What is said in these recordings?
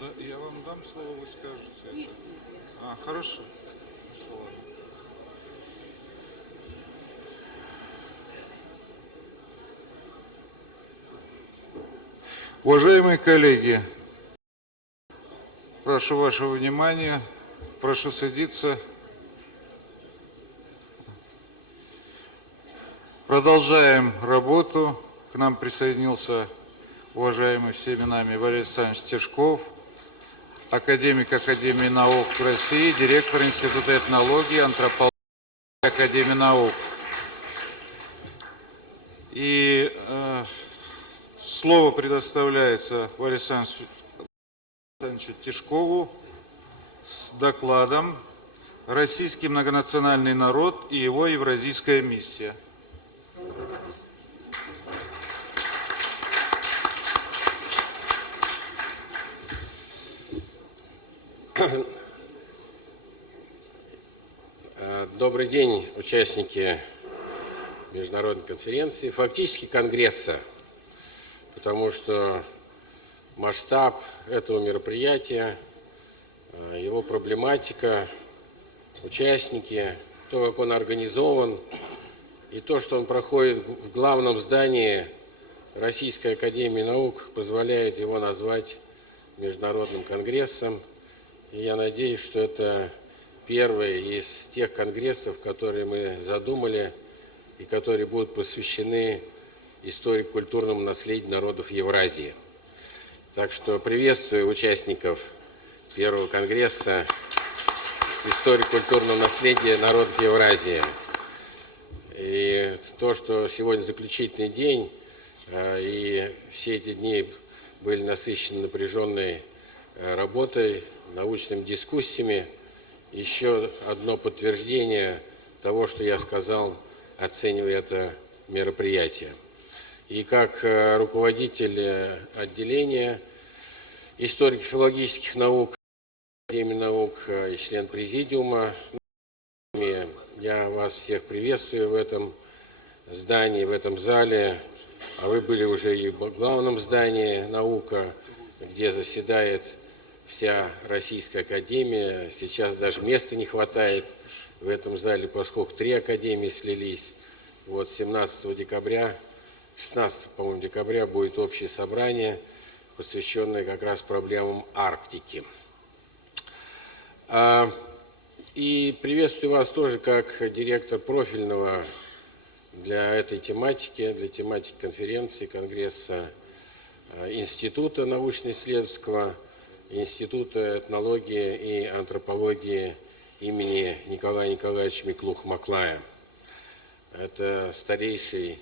Да, я вам дам слово, вы скажете. Нет, Хорошо. Хорошо, ладно. Уважаемые коллеги, прошу вашего внимания, прошу садиться. Продолжаем работу. К нам присоединился уважаемый всеми нами Валерий Александрович Тишков, академик Академии наук России, директор Института этнологии и антропологии Академии наук. И слово предоставляется Валерию Александровичу Тишкову с докладом «Российский многонациональный народ и его евразийская миссия». Добрый день, участники международной конференции, фактически конгресса, потому что масштаб этого мероприятия, его проблематика, участники, то, как он организован, и то, что он проходит в главном здании Российской академии наук, позволяет его назвать международным конгрессом. И я надеюсь, что это первый из тех конгрессов, которые мы задумали и которые будут посвящены историко-культурному наследию народов Евразии. Так что приветствую участников первого конгресса историко-культурного наследия народов Евразии. И то, что сегодня заключительный день, и все эти дни были насыщены напряженной работой, научными дискуссиями, еще одно подтверждение того, что я сказал, оценивая это мероприятие. И как руководитель отделения историко-филологических наук Академии наук и член президиума, я вас всех приветствую в этом здании, в этом зале. А вы были уже и в главном здании «Наука», где заседает вся Российская академия. Сейчас даже места не хватает в этом зале, поскольку 3 академии слились. Вот 17 декабря, 16, по-моему, декабря будет общее собрание, посвященное как раз проблемам Арктики. И приветствую вас тоже как директор профильного для этой тематики, для тематики конференции, конгресса Института научно-исследовательского, Института этнологии и антропологии имени Николая Николаевича Миклуха-Маклая. Это старейшее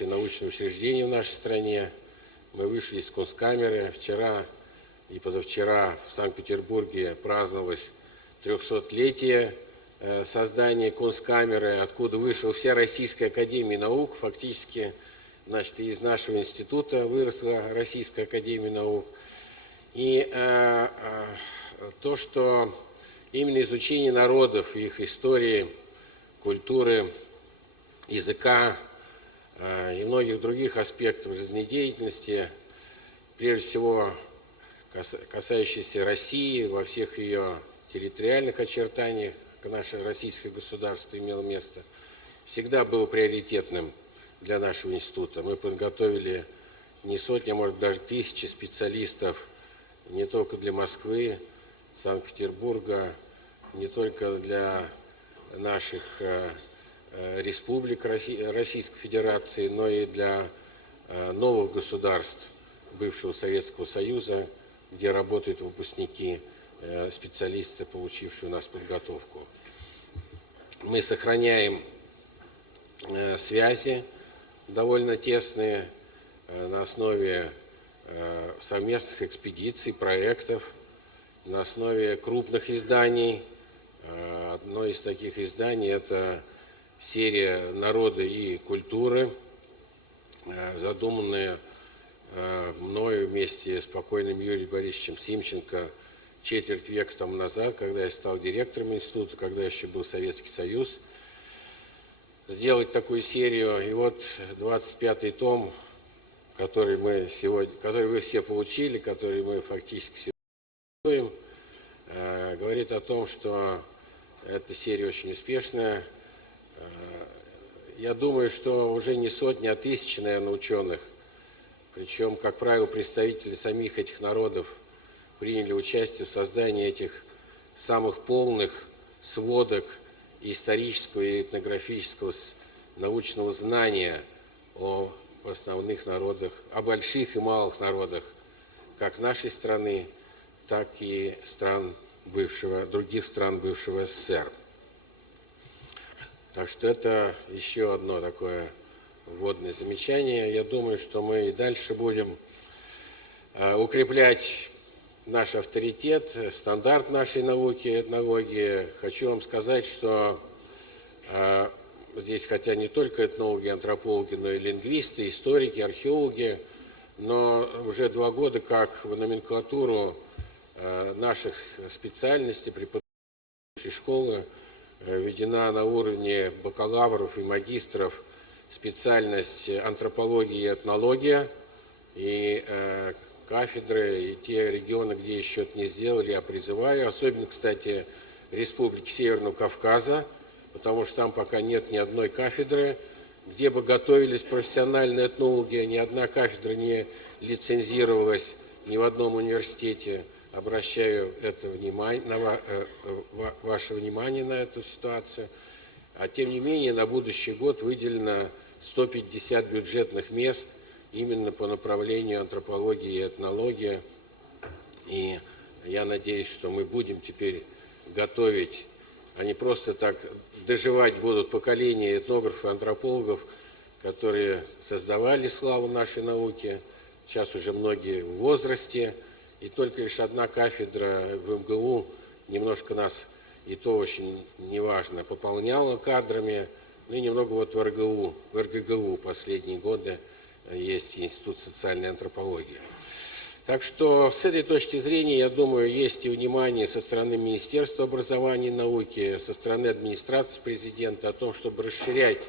научное учреждение в нашей стране. Мы вышли из Кунсткамеры. Вчера и позавчера в Санкт-Петербурге праздновалось 300-летие создания Кунсткамеры, откуда вышла вся Российская академия наук. Фактически, значит, из нашего института выросла Российская академия наук. И то, что именно изучение народов, их истории, культуры, языка и многих других аспектов жизнедеятельности, прежде всего касающиеся России во всех ее территориальных очертаниях, наше российское государство имело место, всегда было приоритетным для нашего института. Мы подготовили не сотни, а может даже тысячи специалистов не только для Москвы, Санкт-Петербурга, не только для наших республик Российской Федерации, но и для новых государств бывшего Советского Союза, где работают выпускники, специалисты, получившие у нас подготовку. Мы сохраняем связи довольно тесные на основе совместных экспедиций, проектов на основе крупных изданий. Одно из таких изданий – это серия «Народы и культуры», задуманная мною вместе с покойным Юрием Борисовичем Симченко четверть века тому назад, когда я стал директором института, когда еще был Советский Союз, сделать такую серию. И вот 25-й том, который вы все получили, который мы фактически сегодня говорит о том, что эта серия очень успешная. Я думаю, что уже не сотни, а тысячи, наверное, ученых, причем, как правило, представители самих этих народов, приняли участие в создании этих самых полных сводок исторического и этнографического научного знания о основных народах, о больших и малых народах, как нашей страны, так и других стран бывшего СССР. Так что это еще одно такое вводное замечание. Я думаю, что мы и дальше будем укреплять наш авторитет, стандарт нашей науки, этнологии. Хочу вам сказать, что здесь, хотя не только этнологи, антропологи, но и лингвисты, историки, археологи, но уже 2 года как в номенклатуру наших специальностей преподавательской школы введена на уровне бакалавров и магистров специальность антропология и этнология, и кафедры, и те регионы, где еще это не сделали, я призываю, особенно, кстати, Республики Северного Кавказа, потому что там пока нет ни одной кафедры, где бы готовились профессиональные этнологи, ни одна кафедра не лицензировалась ни в одном университете. Обращаю ваше внимание на эту ситуацию. А тем не менее, на будущий год выделено 150 бюджетных мест именно по направлению антропологии и этнологии. И я надеюсь, что мы будем теперь готовить, а не просто так доживать будут поколения этнографов и антропологов, которые создавали славу нашей науки. Сейчас уже многие в возрасте, и только лишь одна кафедра в МГУ немножко нас, и то очень неважно, пополняла кадрами. Ну и немного вот в РГГУ последние годы есть Институт социальной антропологии. Так что с этой точки зрения, я думаю, есть и внимание со стороны Министерства образования и науки, со стороны администрации президента о том, чтобы расширять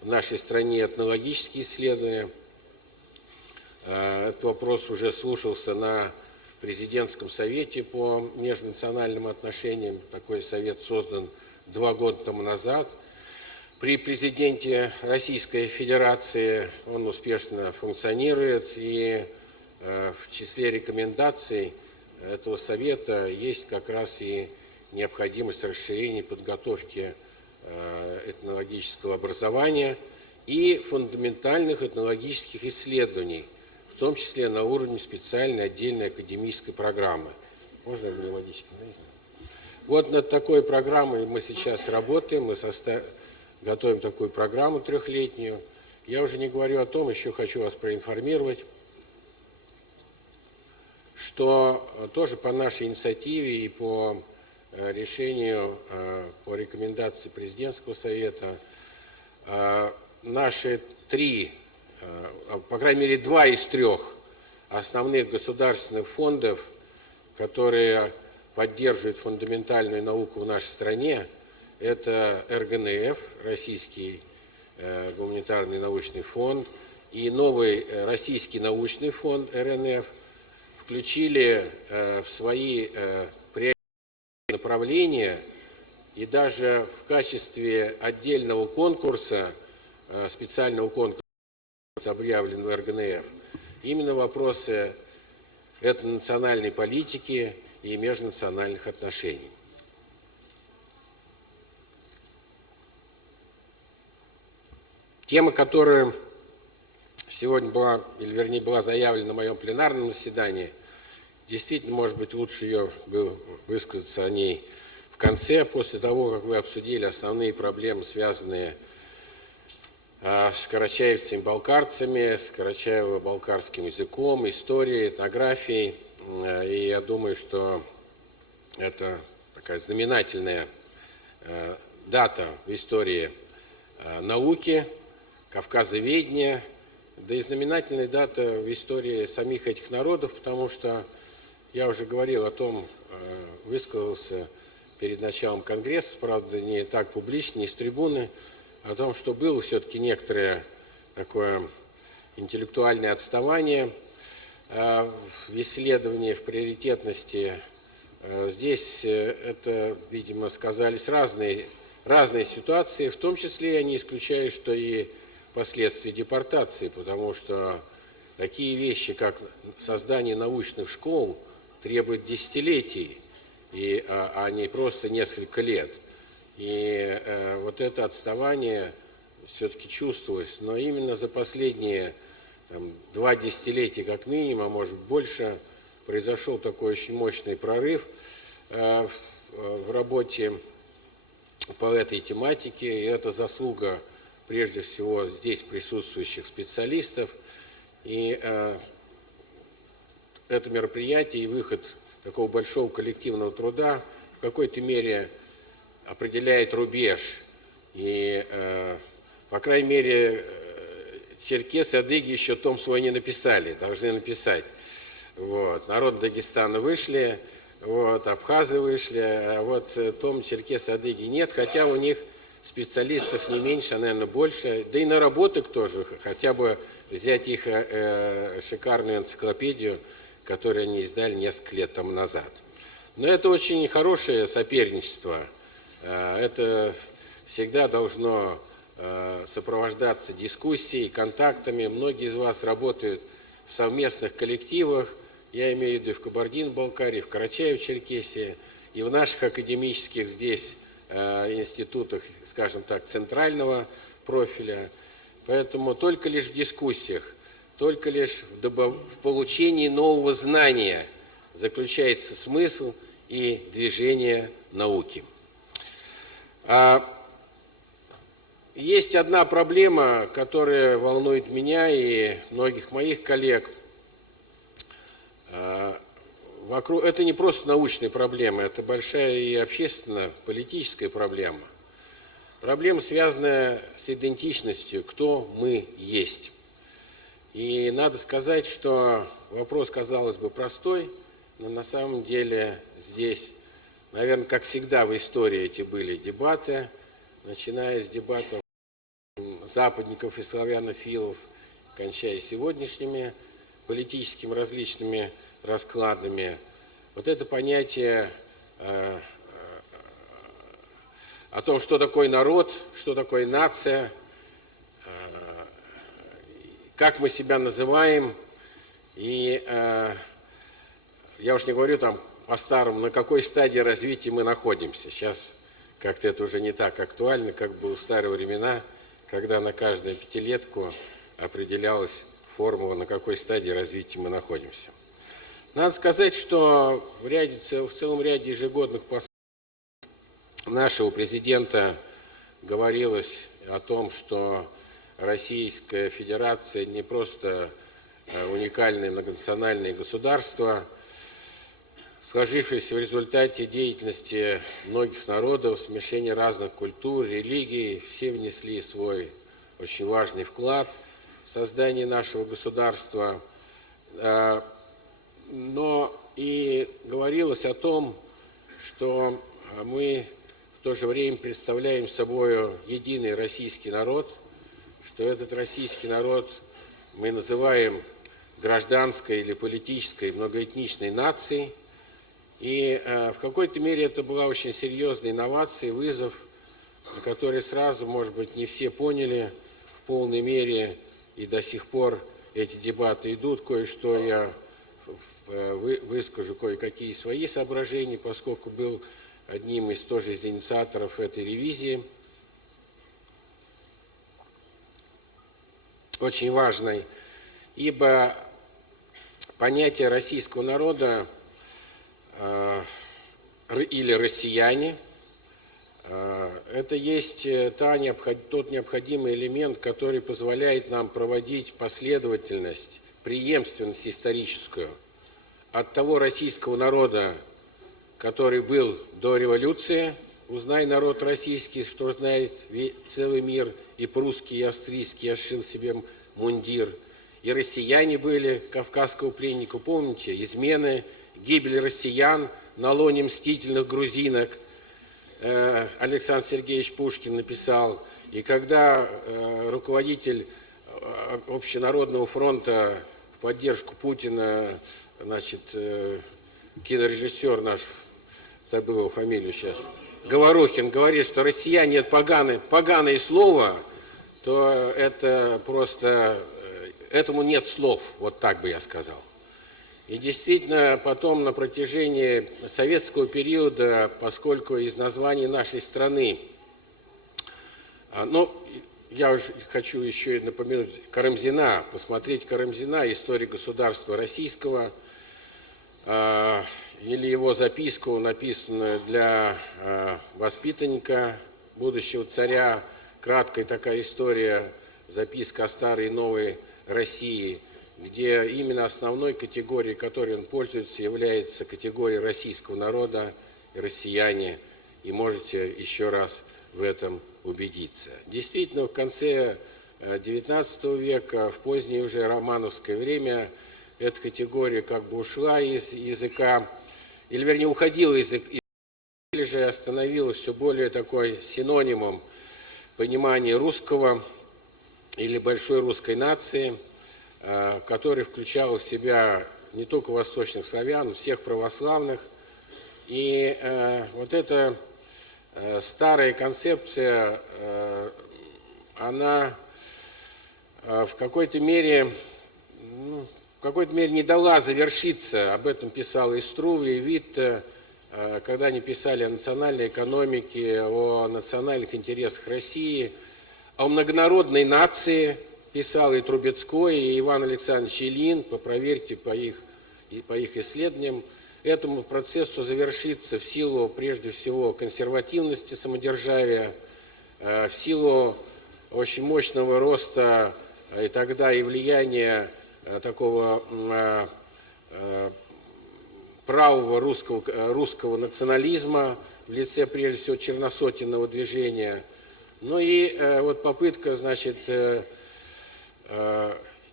в нашей стране этнологические исследования. Этот вопрос уже слушался на президентском совете по межнациональным отношениям. Такой совет создан 2 года тому назад. При президенте Российской Федерации он успешно функционирует, и в числе рекомендаций этого совета есть как раз и необходимость расширения подготовки этнологического образования и фундаментальных этнологических исследований, в том числе на уровне специальной отдельной академической программы. Можно мне водички? Вот над такой программой мы сейчас работаем, мы готовим такую программу 3-летнюю. Я уже не говорю о том, еще хочу вас проинформировать, что тоже по нашей инициативе и по решению, по рекомендации президентского совета, наши 3, по крайней мере 2 из 3 основных государственных фондов, которые поддерживают фундаментальную науку в нашей стране, это РГНФ, Российский гуманитарный научный фонд, и новый Российский научный фонд РНФ, включили в свои направления и даже в качестве отдельного конкурса, специального конкурса, объявлен в РГНФ, именно вопросы этнонациональной политики и межнациональных отношений. Тема, которая сегодня была, или вернее была заявлена на моем пленарном заседании, действительно, может быть, лучше ее было высказаться о ней в конце, после того, как вы обсудили основные проблемы, связанные с карачаевцами-балкарцами, с карачаево-балкарским языком, историей, этнографией. И я думаю, что это такая знаменательная дата в истории науки, кавказоведения, да и знаменательная дата в истории самих этих народов, потому что я уже говорил о том, высказался перед началом Конгресса, правда, не так публично, не с трибуны, о том, что было все-таки некоторое такое интеллектуальное отставание в исследовании, в приоритетности. Здесь это, видимо, сказались разные ситуации, в том числе я не исключаю, что и последствия депортации, потому что такие вещи, как создание научных школ, требуют десятилетий, а не просто несколько лет. И вот это отставание все-таки чувствовалось. Но именно за последние 2 десятилетия, как минимум, а может больше, произошел такой очень мощный прорыв в работе по этой тематике. И это заслуга, прежде всего, здесь присутствующих специалистов. И это мероприятие и выход такого большого коллективного труда в какой-то мере определяет рубеж. И, по крайней мере, черкесы, адыги еще том свой не написали, должны написать. Вот. Народ Дагестана вышли, вот, абхазы вышли, а вот том черкесы, адыги нет, хотя у них специалистов не меньше, а, наверное, больше. Да и наработок тоже, хотя бы взять их шикарную энциклопедию, которую они издали несколько лет тому назад. Но это очень хорошее соперничество. Это всегда должно сопровождаться дискуссией, контактами. Многие из вас работают в совместных коллективах, я имею в виду и в Кабардино-Балкарии, в Карачаево-Черкесии, и в наших академических здесь институтах, скажем так, центрального профиля. Поэтому только лишь в дискуссиях, только лишь в получении нового знания заключается смысл и движение науки. Есть одна проблема, которая волнует меня и многих моих коллег. Это не просто научная проблема, это большая и общественно-политическая проблема. Проблема, связанная с идентичностью, кто мы есть. И надо сказать, что вопрос, казалось бы, простой, но на самом деле здесь, наверное, как всегда в истории эти были дебаты, начиная с дебатов западников и славянофилов, кончая сегодняшними политическими различными раскладами. Вот это понятие о том, что такое народ, что такое нация, как мы себя называем, и я уж не говорю там по-старому, на какой стадии развития мы находимся. Сейчас как-то это уже не так актуально, как было в старые времена, когда на каждую пятилетку определялась формула, на какой стадии развития мы находимся. Надо сказать, что в целом ряде ежегодных посланий нашего президента говорилось о том, что Российская Федерация не просто уникальное многонациональное государство, сложившееся в результате деятельности многих народов, смешения разных культур, религий, все внесли свой очень важный вклад в создание нашего государства. Но и говорилось о том, что мы в то же время представляем собой единый российский народ, что этот российский народ мы называем гражданской или политической многоэтничной нацией. И в какой-то мере это была очень серьезная инновация, вызов, который сразу, может быть, не все поняли в полной мере, и до сих пор эти дебаты идут. Кое-что я выскажу, кое-какие свои соображения, поскольку был одним из тоже из инициаторов этой ревизии. Очень важной, ибо понятие российского народа или россияне Это есть тот необходимый элемент, который позволяет нам проводить последовательность, преемственность историческую от того российского народа, который был до революции. Узнай, народ российский, что знает целый мир, и прусский, и австрийский, я сшил себе мундир. И россияне были, кавказского пленника, помните, измены, гибель россиян на лоне мстительных грузинок, Александр Сергеевич Пушкин написал. И когда руководитель Общенародного фронта в поддержку Путина, значит, кинорежиссер наш, забыл его фамилию сейчас, Говорухин, говорит, что россияне это поганое слово, то это просто, этому нет слов, вот так бы я сказал. И действительно, потом на протяжении советского периода, поскольку из названий нашей страны, я уже хочу еще напомянуть Карамзина, посмотреть Карамзина, история государства российского, или его записку, написанную для воспитанника будущего царя, краткая такая история, записка о старой и новой России, где именно основной категорией, которой он пользуется, является категория российского народа и россияне. И можете еще раз в этом убедиться. Действительно, в конце XIX века, в позднее уже романовское время, эта категория как бы ушла из языка, или вернее уходила из языка, или же становилась все более такой синонимом понимания русского или большой русской нации, который включал в себя не только восточных славян, но всех православных. И вот эта старая концепция, она в какой-то мере не дала завершиться, об этом писал и Струве, и Витте, когда они писали о национальной экономике, о национальных интересах России, о многонародной нации, писал и Трубецкой, и Иван Александрович Ильин, проверьте по их исследованиям. Этому процессу завершиться в силу, прежде всего, консервативности самодержавия, в силу очень мощного роста и тогда и влияния такого правого русского национализма в лице, прежде всего, черносотенного движения. Ну и вот попытка, значит,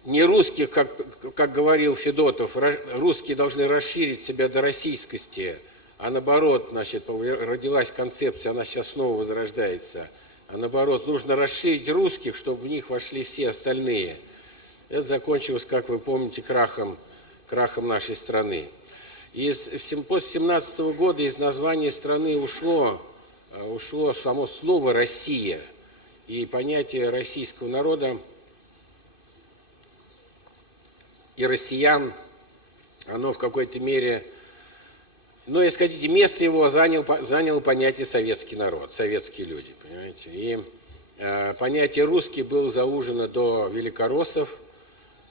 не русских, как говорил Федотов, русские должны расширить себя до российскости, а наоборот, значит, родилась концепция, она сейчас снова возрождается, а наоборот, нужно расширить русских, чтобы в них вошли все остальные. Это закончилось, как вы помните, крахом нашей страны. После 1917 года из названия страны ушло само слово «Россия», и понятие российского народа и россиян, оно в какой-то мере, если хотите, место его заняло понятие «советский народ», «советские люди», понимаете. И понятие «русский» было заужено до великороссов,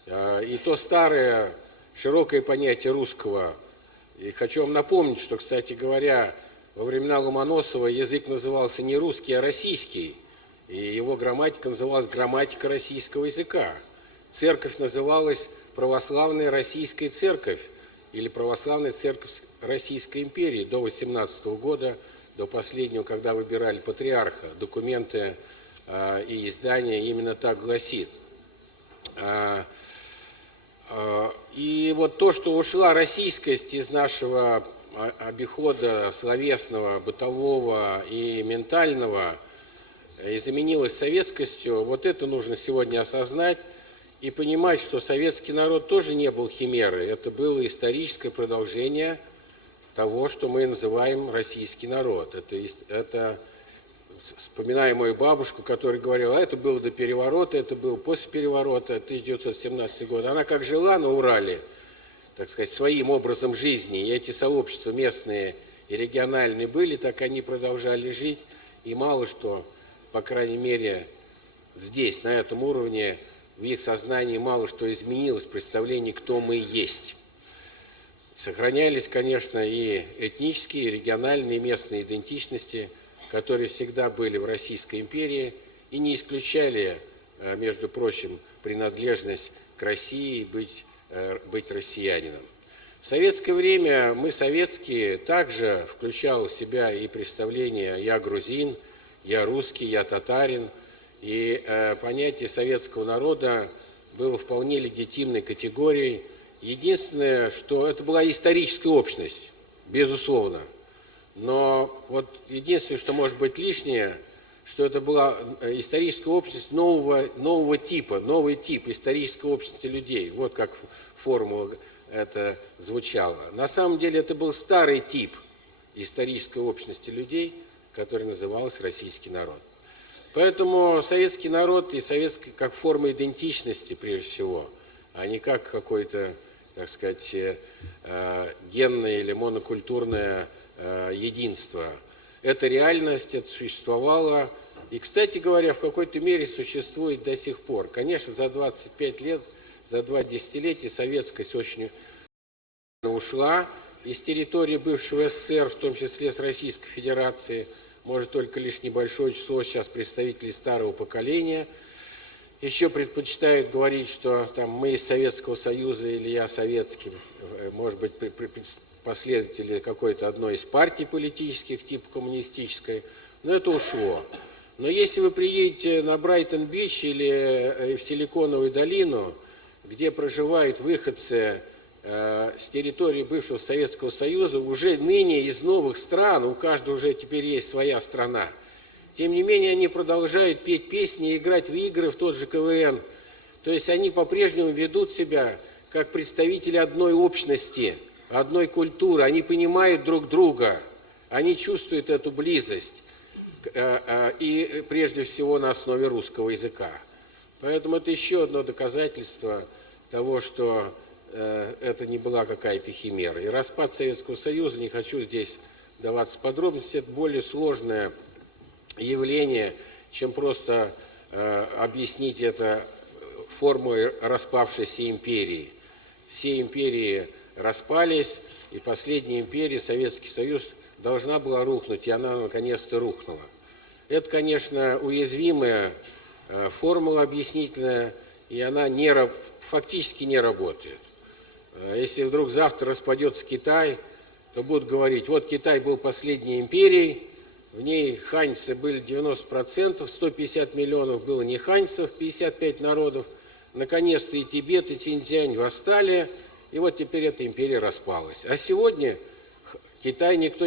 и то старое широкое понятие русского. И хочу вам напомнить, что, кстати говоря, во времена Ломоносова язык назывался не русский, а российский, и его грамматика называлась грамматика российского языка. Церковь называлась Православная Российская Церковь или Православная Церковь Российской империи до 18 года, до последнего, когда выбирали патриарха. Документы и издания именно так гласит. И вот то, что ушла российскость из нашего обихода словесного, бытового и ментального, и заменилась советскостью, вот это нужно сегодня осознать и понимать, что советский народ тоже не был химерой. Это было историческое продолжение того, что мы называем российский народ. Это вспоминаю мою бабушку, которая говорила, это было до переворота, это было после переворота, 1917 год. Она как жила на Урале, так сказать, своим образом жизни, и эти сообщества местные и региональные были, так они продолжали жить, и мало что, по крайней мере, здесь, на этом уровне, в их сознании мало что изменилось в представлении, кто мы есть. Сохранялись, конечно, и этнические, и региональные, и местные идентичности, которые всегда были в Российской империи и не исключали, между прочим, принадлежность к России и быть россиянином. В советское время мы, советские, также включал в себя и представление «я грузин», «я русский», «я татарин». И понятие советского народа было вполне легитимной категорией. Единственное, что это была историческая общность, безусловно. Но вот единственное, что может быть лишнее, что это была историческая общность нового типа, новый тип исторической общности людей. Вот как формула это звучало. На самом деле это был старый тип исторической общности людей, который назывался российский народ. Поэтому советский народ и советский как форма идентичности, прежде всего, а не как какое-то, так сказать, генное или монокультурное единство. Это реальность, это существовало. И, кстати говоря, в какой-то мере существует до сих пор. Конечно, за 25 лет, за 2 десятилетия советскость очень ушла из территории бывшего СССР, в том числе с Российской Федерации. Может, только лишь небольшое число сейчас представителей старого поколения еще предпочитают говорить, что там мы из Советского Союза или я советский. Может быть, последователи какой-то одной из партий политических, типа коммунистической. Но это ушло. Но если вы приедете на Брайтон-Бич или в Силиконовую долину, где проживают выходцы с территории бывшего Советского Союза, уже ныне из новых стран, у каждого уже теперь есть своя страна. Тем не менее, они продолжают петь песни, играть в игры, в тот же КВН. То есть они по-прежнему ведут себя как представители одной общности, одной культуры. Они понимают друг друга, они чувствуют эту близость. И прежде всего на основе русского языка. Поэтому это еще одно доказательство того, что это не была какая-то химера. И распад Советского Союза, не хочу здесь даваться в подробности, это более сложное явление, чем просто объяснить это формулой распавшейся империи. Все империи распались, и последняя империя, Советский Союз, должна была рухнуть, и она наконец-то рухнула. Это, конечно, уязвимая формула объяснительная, и она фактически не работает. Если вдруг завтра распадется Китай, то будут говорить, вот Китай был последней империей, в ней ханьцы были 90%, 150 миллионов было не ханьцев, 55 народов, наконец-то и Тибет, и Синьцзянь восстали, и вот теперь эта империя распалась. А сегодня Китай никто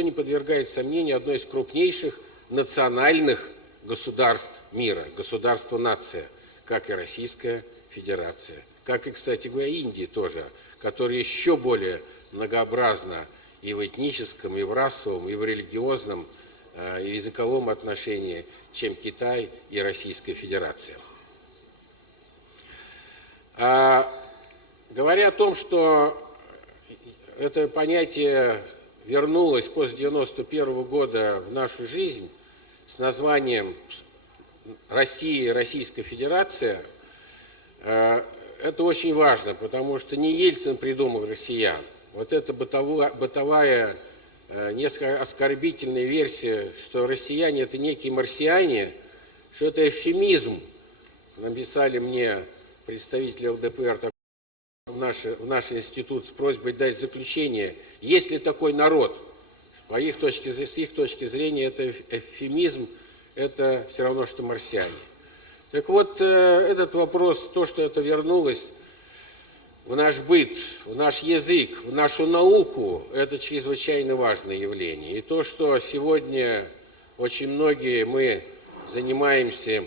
не подвергает сомнению, одно из крупнейших национальных государств мира, государство-нация, как и Российская Федерация, как и, кстати говоря, Индия тоже, которая еще более многообразна и в этническом, и в расовом, и в религиозном, и в языковом отношении, чем Китай и Российская Федерация. Говоря о том, что это понятие вернулось после 1991 года в нашу жизнь с названием Россия и Российская Федерация, это очень важно, потому что не Ельцин придумал россиян. Вот эта бытовая, несколько оскорбительная версия, что россияне – это некие марсиане, что это эвфемизм. Написали мне представители ЛДПР в наш институт с просьбой дать заключение, есть ли такой народ. С их точки зрения это эвфемизм, это все равно, что марсиане. Так вот, этот вопрос, то, что это вернулось в наш быт, в наш язык, в нашу науку, это чрезвычайно важное явление. И то, что сегодня очень многие мы занимаемся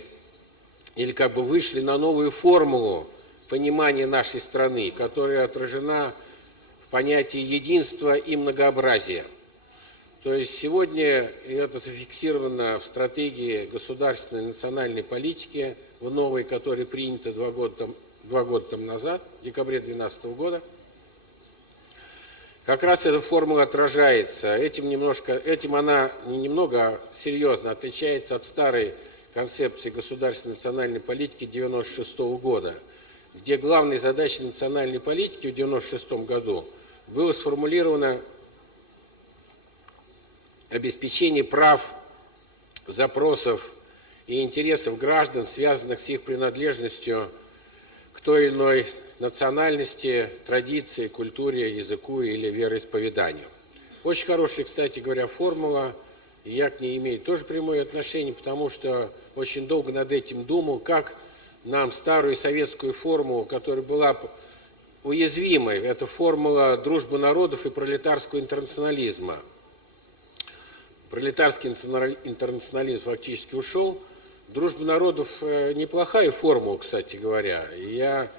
или как бы вышли на новую формулу понимания нашей страны, которая отражена в понятии единства и многообразия. То есть сегодня это зафиксировано в стратегии государственной национальной политики, в новой, которая принята 2 года тому назад, в декабре 2012 года. Как раз эта формула отражается. Этим она не немного, а серьезно отличается от старой концепции государственной национальной политики 1996 года, где главной задачей национальной политики в 1996 году было сформулировано обеспечение прав, запросов и интересов граждан, связанных с их принадлежностью к той или иной национальности, традиции, культуре, языку или вероисповеданию. Очень хорошая, кстати говоря, формула, и я к ней имею тоже прямое отношение, потому что очень долго над этим думал, как нам старую советскую формулу, которая была уязвимой, это формула дружбы народов и пролетарского интернационализма. Пролетарский интернационализм фактически ушел. Дружба народов неплохая формула, кстати говоря. Я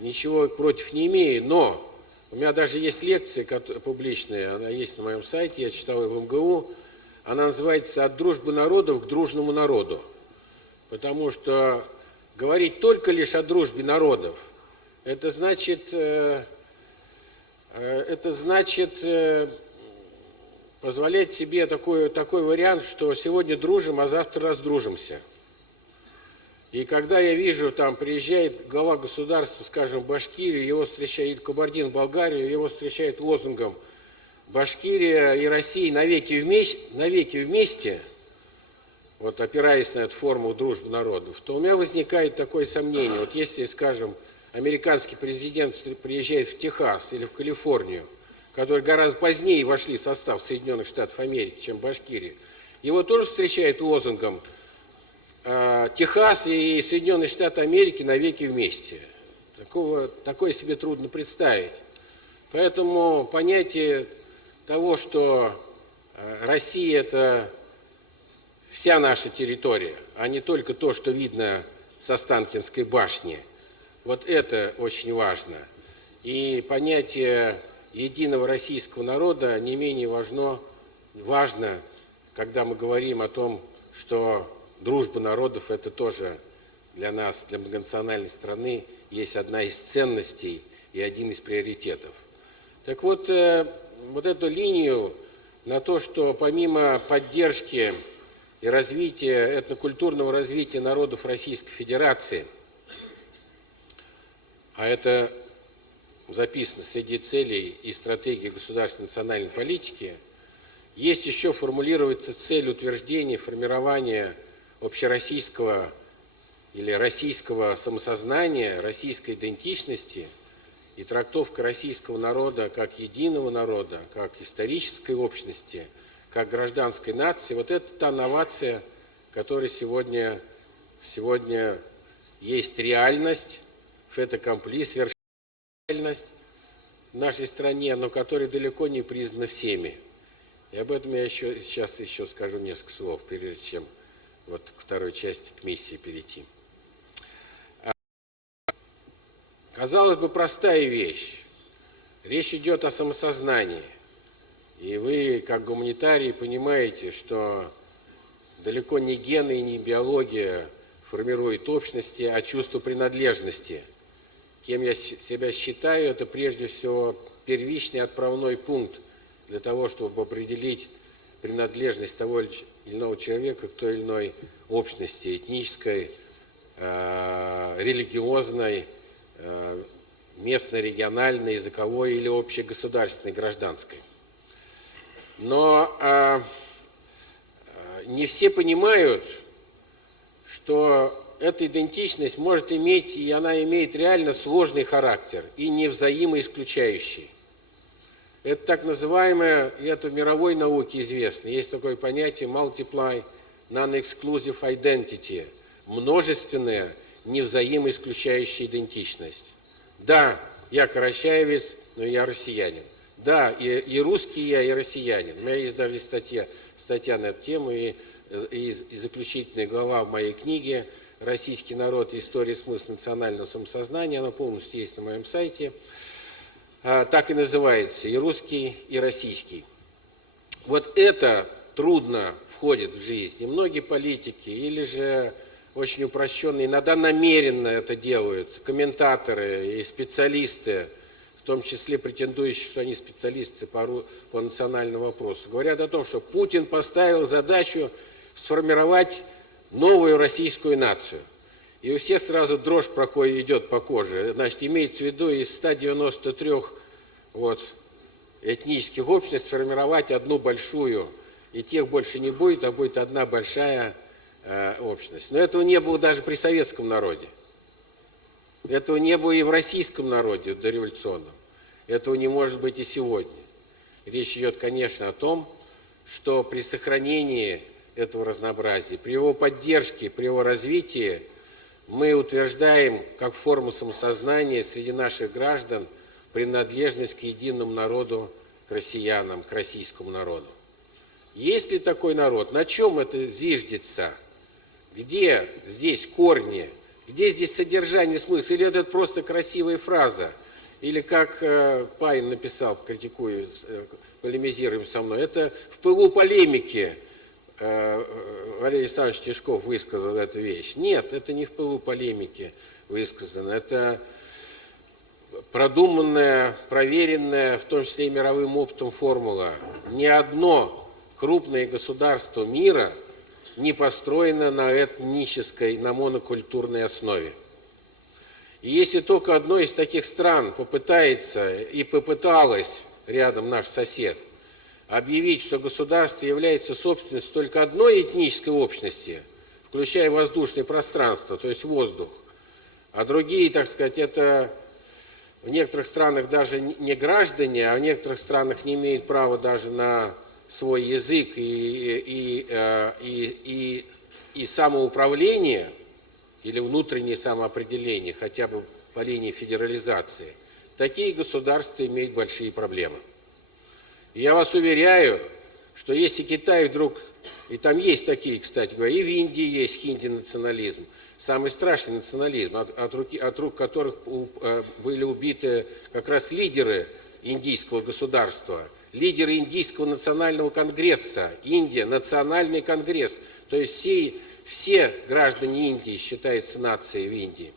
ничего против не имею, но у меня даже есть лекция публичная, она есть на моем сайте, я читал ее в МГУ. Она называется «От дружбы народов к дружному народу». Потому что говорить только лишь о дружбе народов, это значит позволять себе такой вариант, что сегодня дружим, а завтра раздружимся. И когда я вижу, там приезжает глава государства, скажем, в Башкирию, его встречает Кабардино-Балкарию, его встречают лозунгом «Башкирия и Россия навеки вместе», вот опираясь на эту форму дружбы народов, то у меня возникает такое сомнение. Вот если, скажем, американский президент приезжает в Техас или в Калифорнию, которые гораздо позднее вошли в состав Соединенных Штатов Америки, чем Башкирия, его тоже встречают лозунгом «Техас и Соединенные Штаты Америки навеки вместе». Такое себе трудно представить. Поэтому понятие того, что Россия – это вся наша территория, а не только то, что видно с Останкинской башни, вот это очень важно. И понятие единого российского народа не менее важно, когда мы говорим о том, что дружба народов – это тоже для нас, для многонациональной страны, есть одна из ценностей и один из приоритетов. Так вот, вот эту линию на то, что помимо поддержки и развития, этнокультурного развития народов Российской Федерации, а это записано среди целей и стратегии государственной национальной политики, есть еще формулируется цель утверждения, формирования общероссийского или российского самосознания, российской идентичности и трактовка российского народа как единого народа, как исторической общности, как гражданской нации. Вот это та новация, которая сегодня есть реальность, fait accompli, совершенная реальность в нашей стране, но которая далеко не признана всеми. И об этом я сейчас еще скажу несколько слов, прежде чем вот к второй части, к миссии перейти. Казалось бы, простая вещь. Речь идет о самосознании. И вы, как гуманитарии, понимаете, что далеко не гены и не биология формируют общности, а чувство принадлежности. Кем я себя считаю, это прежде всего первичный отправной пункт для того, чтобы определить принадлежность того или иного человека к той или иной общности, этнической, религиозной, местно-региональной, языковой или общегосударственной, гражданской. Но не все понимают, что эта идентичность может иметь, и она имеет реально сложный характер и не взаимоисключающий. Это так называемое, и это в мировой науке известно, есть такое понятие multiply non-exclusive identity, множественная, невзаимоисключающая идентичность. Да, я карачаевец, но я россиянин. Да, и русский я, и россиянин. У меня есть даже статья на эту тему, и заключительная глава в моей книге «Российский народ. История и смысл национального самосознания». Она полностью есть на моем сайте. Так и называется, и русский, и российский. Вот это трудно входит в жизнь. И многие политики, или же очень упрощенные, иногда намеренно это делают, комментаторы и специалисты, в том числе претендующие, что они специалисты по национальному вопросу, говорят о том, что Путин поставил задачу сформировать новую российскую нацию. И у всех сразу дрожь идет по коже. Значит, имеется в виду из 193 этнических общностей сформировать одну большую и тех больше не будет, а будет одна большая общность. Но этого не было даже при советском народе. Этого не было и в российском народе дореволюционном. Этого не может быть и сегодня. Речь идет, конечно, о том, что при сохранении этого разнообразия, при его поддержке, при его развитии мы утверждаем как форму самосознания среди наших граждан принадлежность к единому народу, к россиянам, к российскому народу. Есть ли такой народ? На чем это зиждется? Где здесь корни? Где здесь содержание, смысл? Или это просто красивая фраза? Или, как Пайн написал, критикуя, полемизируем со мной, это в пылу полемики Валерий Александрович Тишков высказал эту вещь. Нет, это не в пылу полемики высказано. Это продуманная, проверенная, в том числе и мировым опытом, формула. Ни одно крупное государство мира не построено на этнической, на монокультурной основе. И если только одно из таких стран попытается и попыталась, рядом наш сосед, объявить, что государство является собственностью только одной этнической общности, включая воздушное пространство, то есть воздух, а другие, так сказать, это в некоторых странах даже не граждане, а в некоторых странах не имеют права даже на свой язык и самоуправление или внутреннее самоопределение, хотя бы по линии федерализации, такие государства имеют большие проблемы. И я вас уверяю, что если Китай вдруг, и там есть такие, кстати говоря, и в Индии есть хинди-национализм, самый страшный национализм, от рук которых были убиты как раз лидеры индийского государства, лидеры Индийского национального конгресса, Индия, национальный конгресс, то есть все граждане Индии считаются нацией в Индии.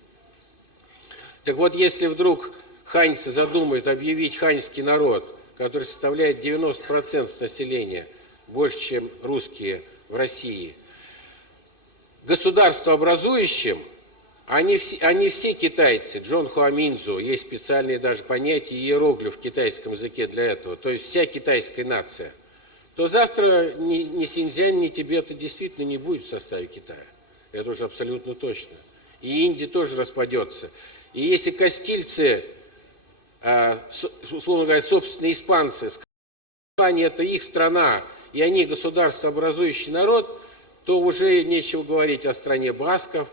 Так вот, если вдруг ханьцы задумают объявить ханьский народ, который составляет 90% населения, больше, чем русские в России, государствообразующим, они все китайцы, Джон Хуаминзу, есть специальные даже понятия, иероглиф в китайском языке для этого, то есть вся китайская нация, то завтра ни Синьцзянь, ни Тибета действительно не будет в составе Китая. Это уже абсолютно точно. И Индия тоже распадется. И если кастильцы, условно говоря, собственные испанцы, Испания это их страна, и они государствообразующий народ, то уже нечего говорить о стране басков,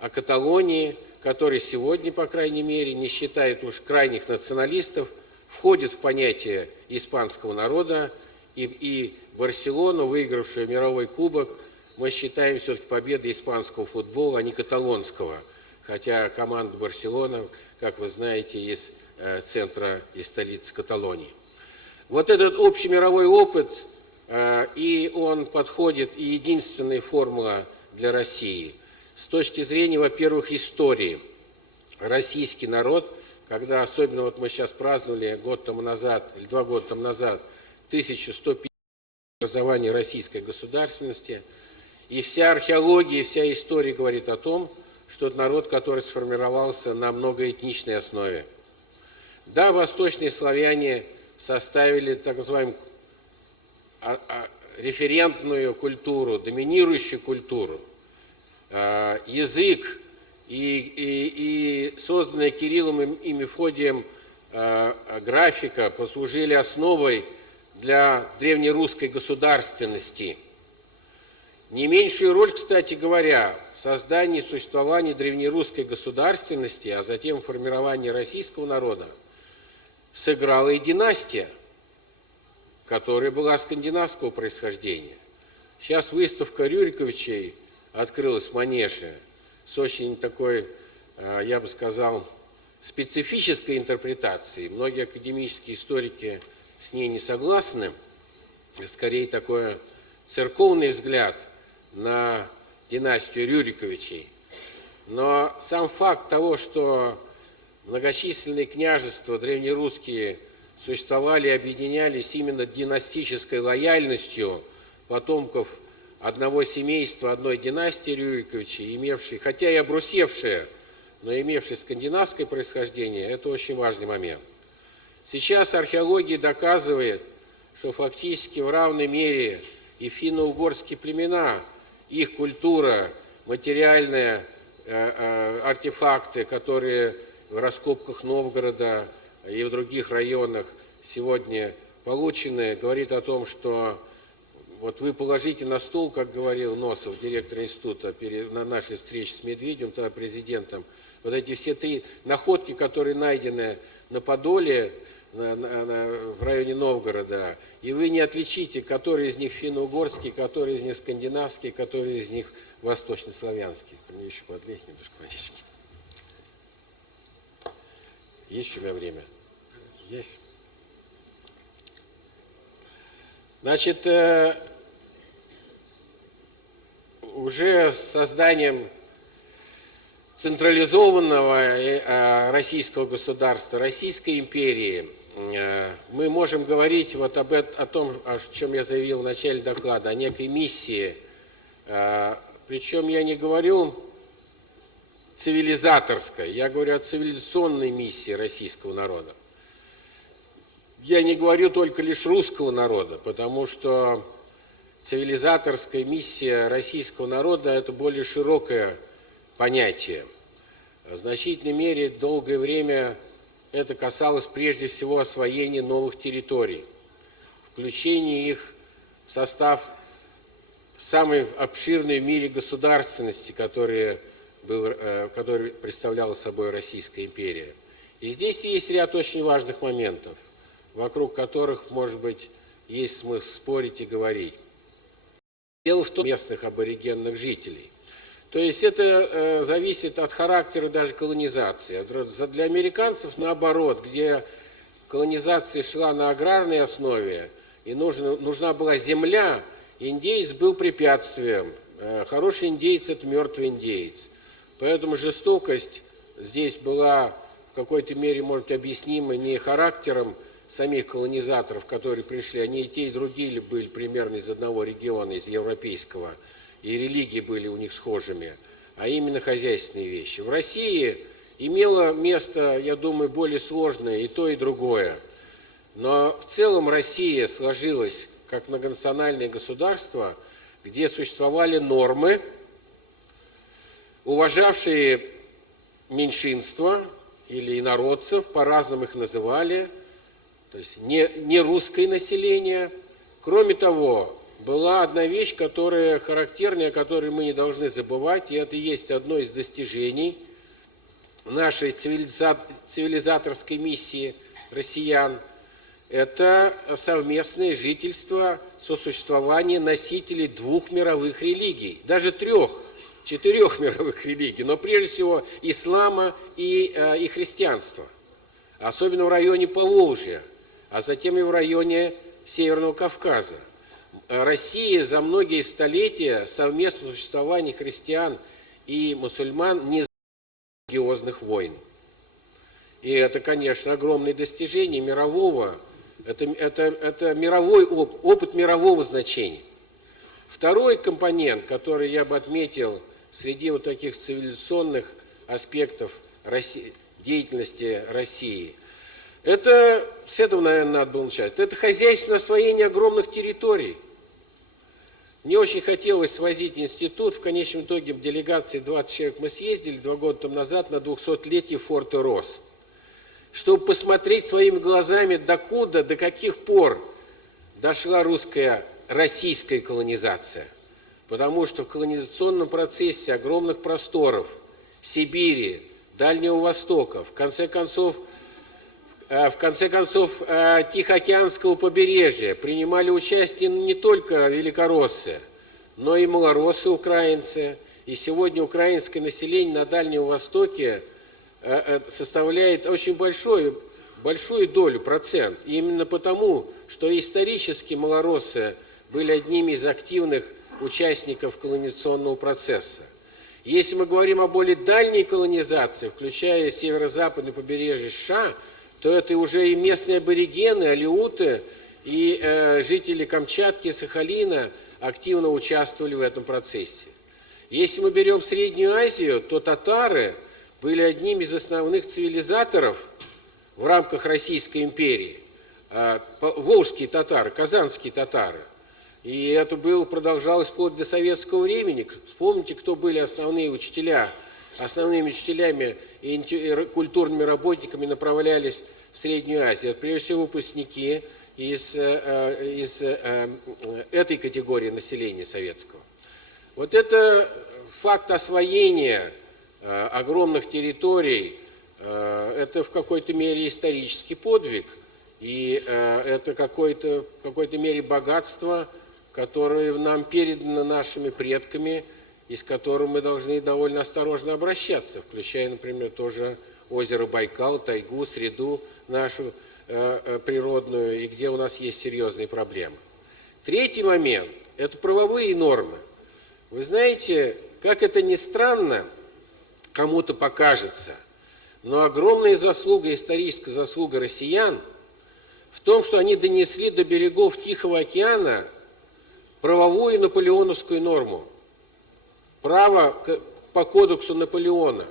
о Каталонии, который сегодня, по крайней мере, не считает уж крайних националистов, входит в понятие испанского народа, и Барселону, выигравшую мировой кубок, мы считаем все-таки победой испанского футбола, а не каталонского. Хотя команда Барселона, как вы знаете, из центра и столицы Каталонии. Вот этот общемировой опыт, и он подходит, и единственная формула для России. С точки зрения, во-первых, истории. Российский народ, когда, особенно вот мы сейчас праздновали год тому назад, или 2 года тому назад, 1150 образования российской государственности, и вся археология, и вся история говорит о том, что это народ, который сформировался на многоэтничной основе. Да, восточные славяне составили так называемую референтную культуру, доминирующую культуру, язык и созданная Кириллом и Мефодием графика послужили основой для древнерусской государственности. Не меньшую роль, кстати говоря, в создании и существовании древнерусской государственности, а затем в формировании российского народа, сыграла и династия, которая была скандинавского происхождения. Сейчас выставка Рюриковичей открылась в Манеже с очень такой, я бы сказал, специфической интерпретацией. Многие академические историки с ней не согласны. Скорее такой церковный взгляд на династию Рюриковичей. Но сам факт того, что многочисленные княжества древнерусские существовали и объединялись именно династической лояльностью потомков одного семейства, одной династии Рюриковичей, имевшей, хотя и обрусевшие, но имевшие скандинавское происхождение, это очень важный момент. Сейчас археология доказывает, что фактически в равной мере и финно-угорские племена, их культура, материальные артефакты, которые в раскопках Новгорода и в других районах сегодня получены, говорит о том, что вот вы положите на стол, как говорил Носов, директор института, на нашей встрече с Медведевым, тогда президентом, вот эти все три находки, которые найдены на Подоле, в районе Новгорода, и вы не отличите, который из них финно-угорский, который из них скандинавский, который из них восточнославянский. Мне еще подлезть немножко водички. Есть у меня время? Есть. Значит, уже с созданием централизованного российского государства, Российской империи, мы можем говорить вот о том, о чем я заявил в начале доклада, о некой миссии. Причем я не говорю цивилизаторской, я говорю о цивилизационной миссии российского народа. Я не говорю только лишь русского народа, потому что цивилизаторская миссия российского народа – это более широкое понятие. В значительной мере долгое время это касалось прежде всего освоения новых территорий, включения их в состав самой обширной в мире государственности, которая представляла собой Российская империя. И здесь есть ряд очень важных моментов, вокруг которых, может быть, есть смысл спорить и говорить. Дело в том, местных аборигенных жителей. То есть это зависит от характера даже колонизации. Для американцев наоборот, где колонизация шла на аграрной основе, и нужна была земля, индеец был препятствием. Хороший индеец – это мертвый индеец. Поэтому жестокость здесь была в какой-то мере, может, объяснима не характером самих колонизаторов, которые пришли, они и те, и другие были примерно из одного региона, из европейского, и религии были у них схожими, а именно хозяйственные вещи. В России имело место, я думаю, более сложное и то, и другое. Но в целом Россия сложилась как многонациональное государство, где существовали нормы, уважавшие меньшинства или инородцев, по-разному их называли, то есть не русское население. Кроме того, была одна вещь, которая характерная, о которой мы не должны забывать, и это и есть одно из достижений нашей цивилизаторской миссии россиян. Это совместное жительство, сосуществование носителей двух мировых религий, даже трех, 4 мировых религий, но прежде всего ислама и христианства, особенно в районе Поволжья, а затем и в районе Северного Кавказа. Россия за многие столетия совместного существования христиан и мусульман не религиозных войн. И это, конечно, огромное достижение мирового, это мировой опыт мирового значения. Второй компонент, который я бы отметил среди вот таких цивилизационных аспектов деятельности России, это, с этого, наверное, надо было начать, это хозяйственное освоение огромных территорий. Мне очень хотелось свозить институт, в конечном итоге в делегации 20 человек мы съездили 2 года тому назад на 200-летие форта Рос, чтобы посмотреть своими глазами, докуда, до каких пор дошла российская колонизация. Потому что в колонизационном процессе огромных просторов, Сибири, Дальнего Востока, в конце концов Тихоокеанского побережья принимали участие не только великороссы, но и малороссы украинцы. И сегодня украинское население на Дальнем Востоке составляет очень большую долю, процент. И именно потому, что исторически малороссы были одними из активных участников колонизационного процесса. Если мы говорим о более дальней колонизации, включая северо-западное побережье США, то это уже и местные аборигены, алеуты, и жители Камчатки, Сахалина активно участвовали в этом процессе. Если мы берем Среднюю Азию, то татары были одними из основных цивилизаторов в рамках Российской империи. Волжские татары, казанские татары. И это продолжалось вплоть до советского времени. Вспомните, кто были основные учителя. Основными учителями и культурными работниками направлялись в Среднюю Азию. Это, прежде всего, выпускники из этой категории населения советского. Вот это факт освоения огромных территорий, это в какой-то мере исторический подвиг, и это в какой-то мере богатство, которое нам передано нашими предками, и с которым мы должны довольно осторожно обращаться, включая, например, тоже озеро Байкал, тайгу, среду нашу природную, и где у нас есть серьезные проблемы. Третий момент – это правовые нормы. Вы знаете, как это ни странно, кому-то покажется, но огромная заслуга, историческая заслуга россиян в том, что они донесли до берегов Тихого океана правовую наполеоновскую норму. Право по кодексу Наполеона.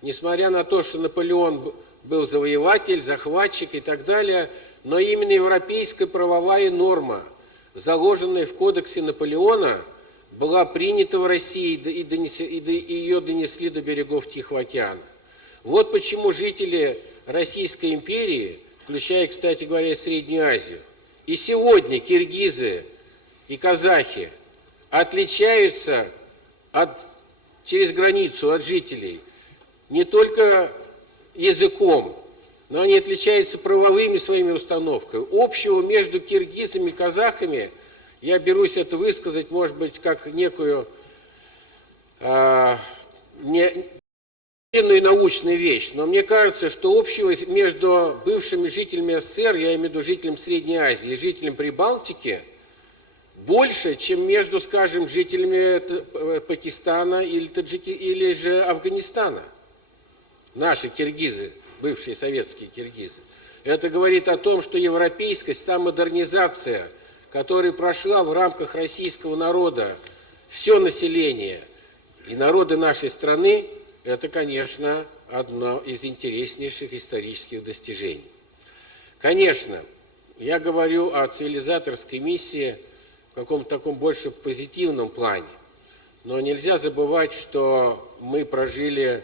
Несмотря на то, что Наполеон был завоеватель, захватчик и так далее, но именно европейская правовая норма, заложенная в кодексе Наполеона, была принята в России и ее донесли до берегов Тихого океана. Вот почему жители Российской империи, включая, кстати говоря, Среднюю Азию, и сегодня киргизы и казахи отличаются через границу от жителей не только языком, но они отличаются правовыми своими установками. Общего между киргизами и казахами, я берусь это высказать, может быть, как некую научную вещь, но мне кажется, что общего между бывшими жителями СССР, я имею в виду жителями Средней Азии и жителями Прибалтики, больше, чем между, скажем, жителями Пакистана или же Афганистана. Наши киргизы, бывшие советские киргизы. Это говорит о том, что европейскость, та модернизация, которая прошла в рамках российского народа, все население и народы нашей страны, это, конечно, одно из интереснейших исторических достижений. Конечно, я говорю о цивилизаторской миссии в каком-то таком больше позитивном плане, но нельзя забывать, что мы прожили,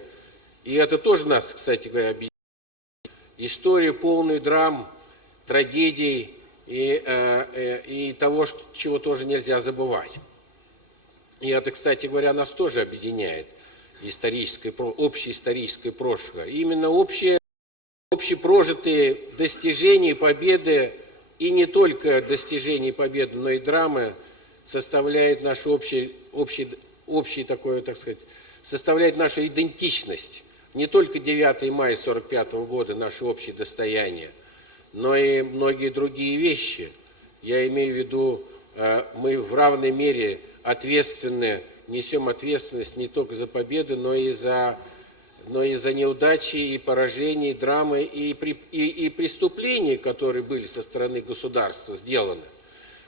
и это тоже нас, кстати говоря, объединяет, историю полную драм, трагедий и того, чего тоже нельзя забывать. И это, кстати говоря, нас тоже объединяет, общее историческое прошлое. И именно общепрожитые достижения, победы, и не только достижения победы, но и драмы составляют нашу общий такое, так сказать, составляет нашу идентичность. Не только 9 мая 1945 года наше общее достояние, но и многие другие вещи. Я имею в виду, мы в равной мере несем ответственность не только за победы, но и за неудачи и поражения, и драмы, и преступления, которые были со стороны государства сделаны.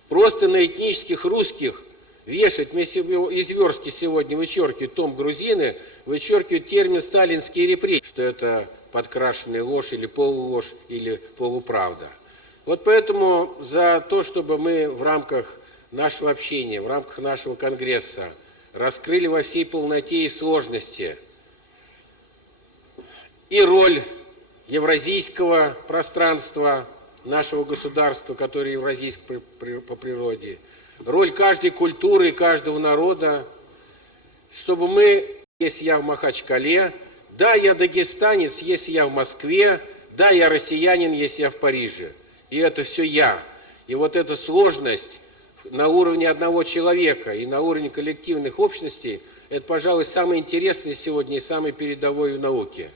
Просто на этнических русских вешать, из верстки сегодня вычеркивают том грузины, вычеркивают термин «сталинские репрессии», что это подкрашенная ложь или полуложь, или полуправда. Вот поэтому за то, чтобы мы в рамках нашего общения, в рамках нашего конгресса раскрыли во всей полноте и сложности и роль евразийского пространства нашего государства, которое евразийское по природе, роль каждой культуры и каждого народа, чтобы мы, если я в Махачкале, да, я дагестанец, если я в Москве, да, я россиянин, если я в Париже. И это все я. И вот эта сложность на уровне одного человека и на уровне коллективных общностей, это, пожалуй, самое интересное сегодня и самое передовое в науке.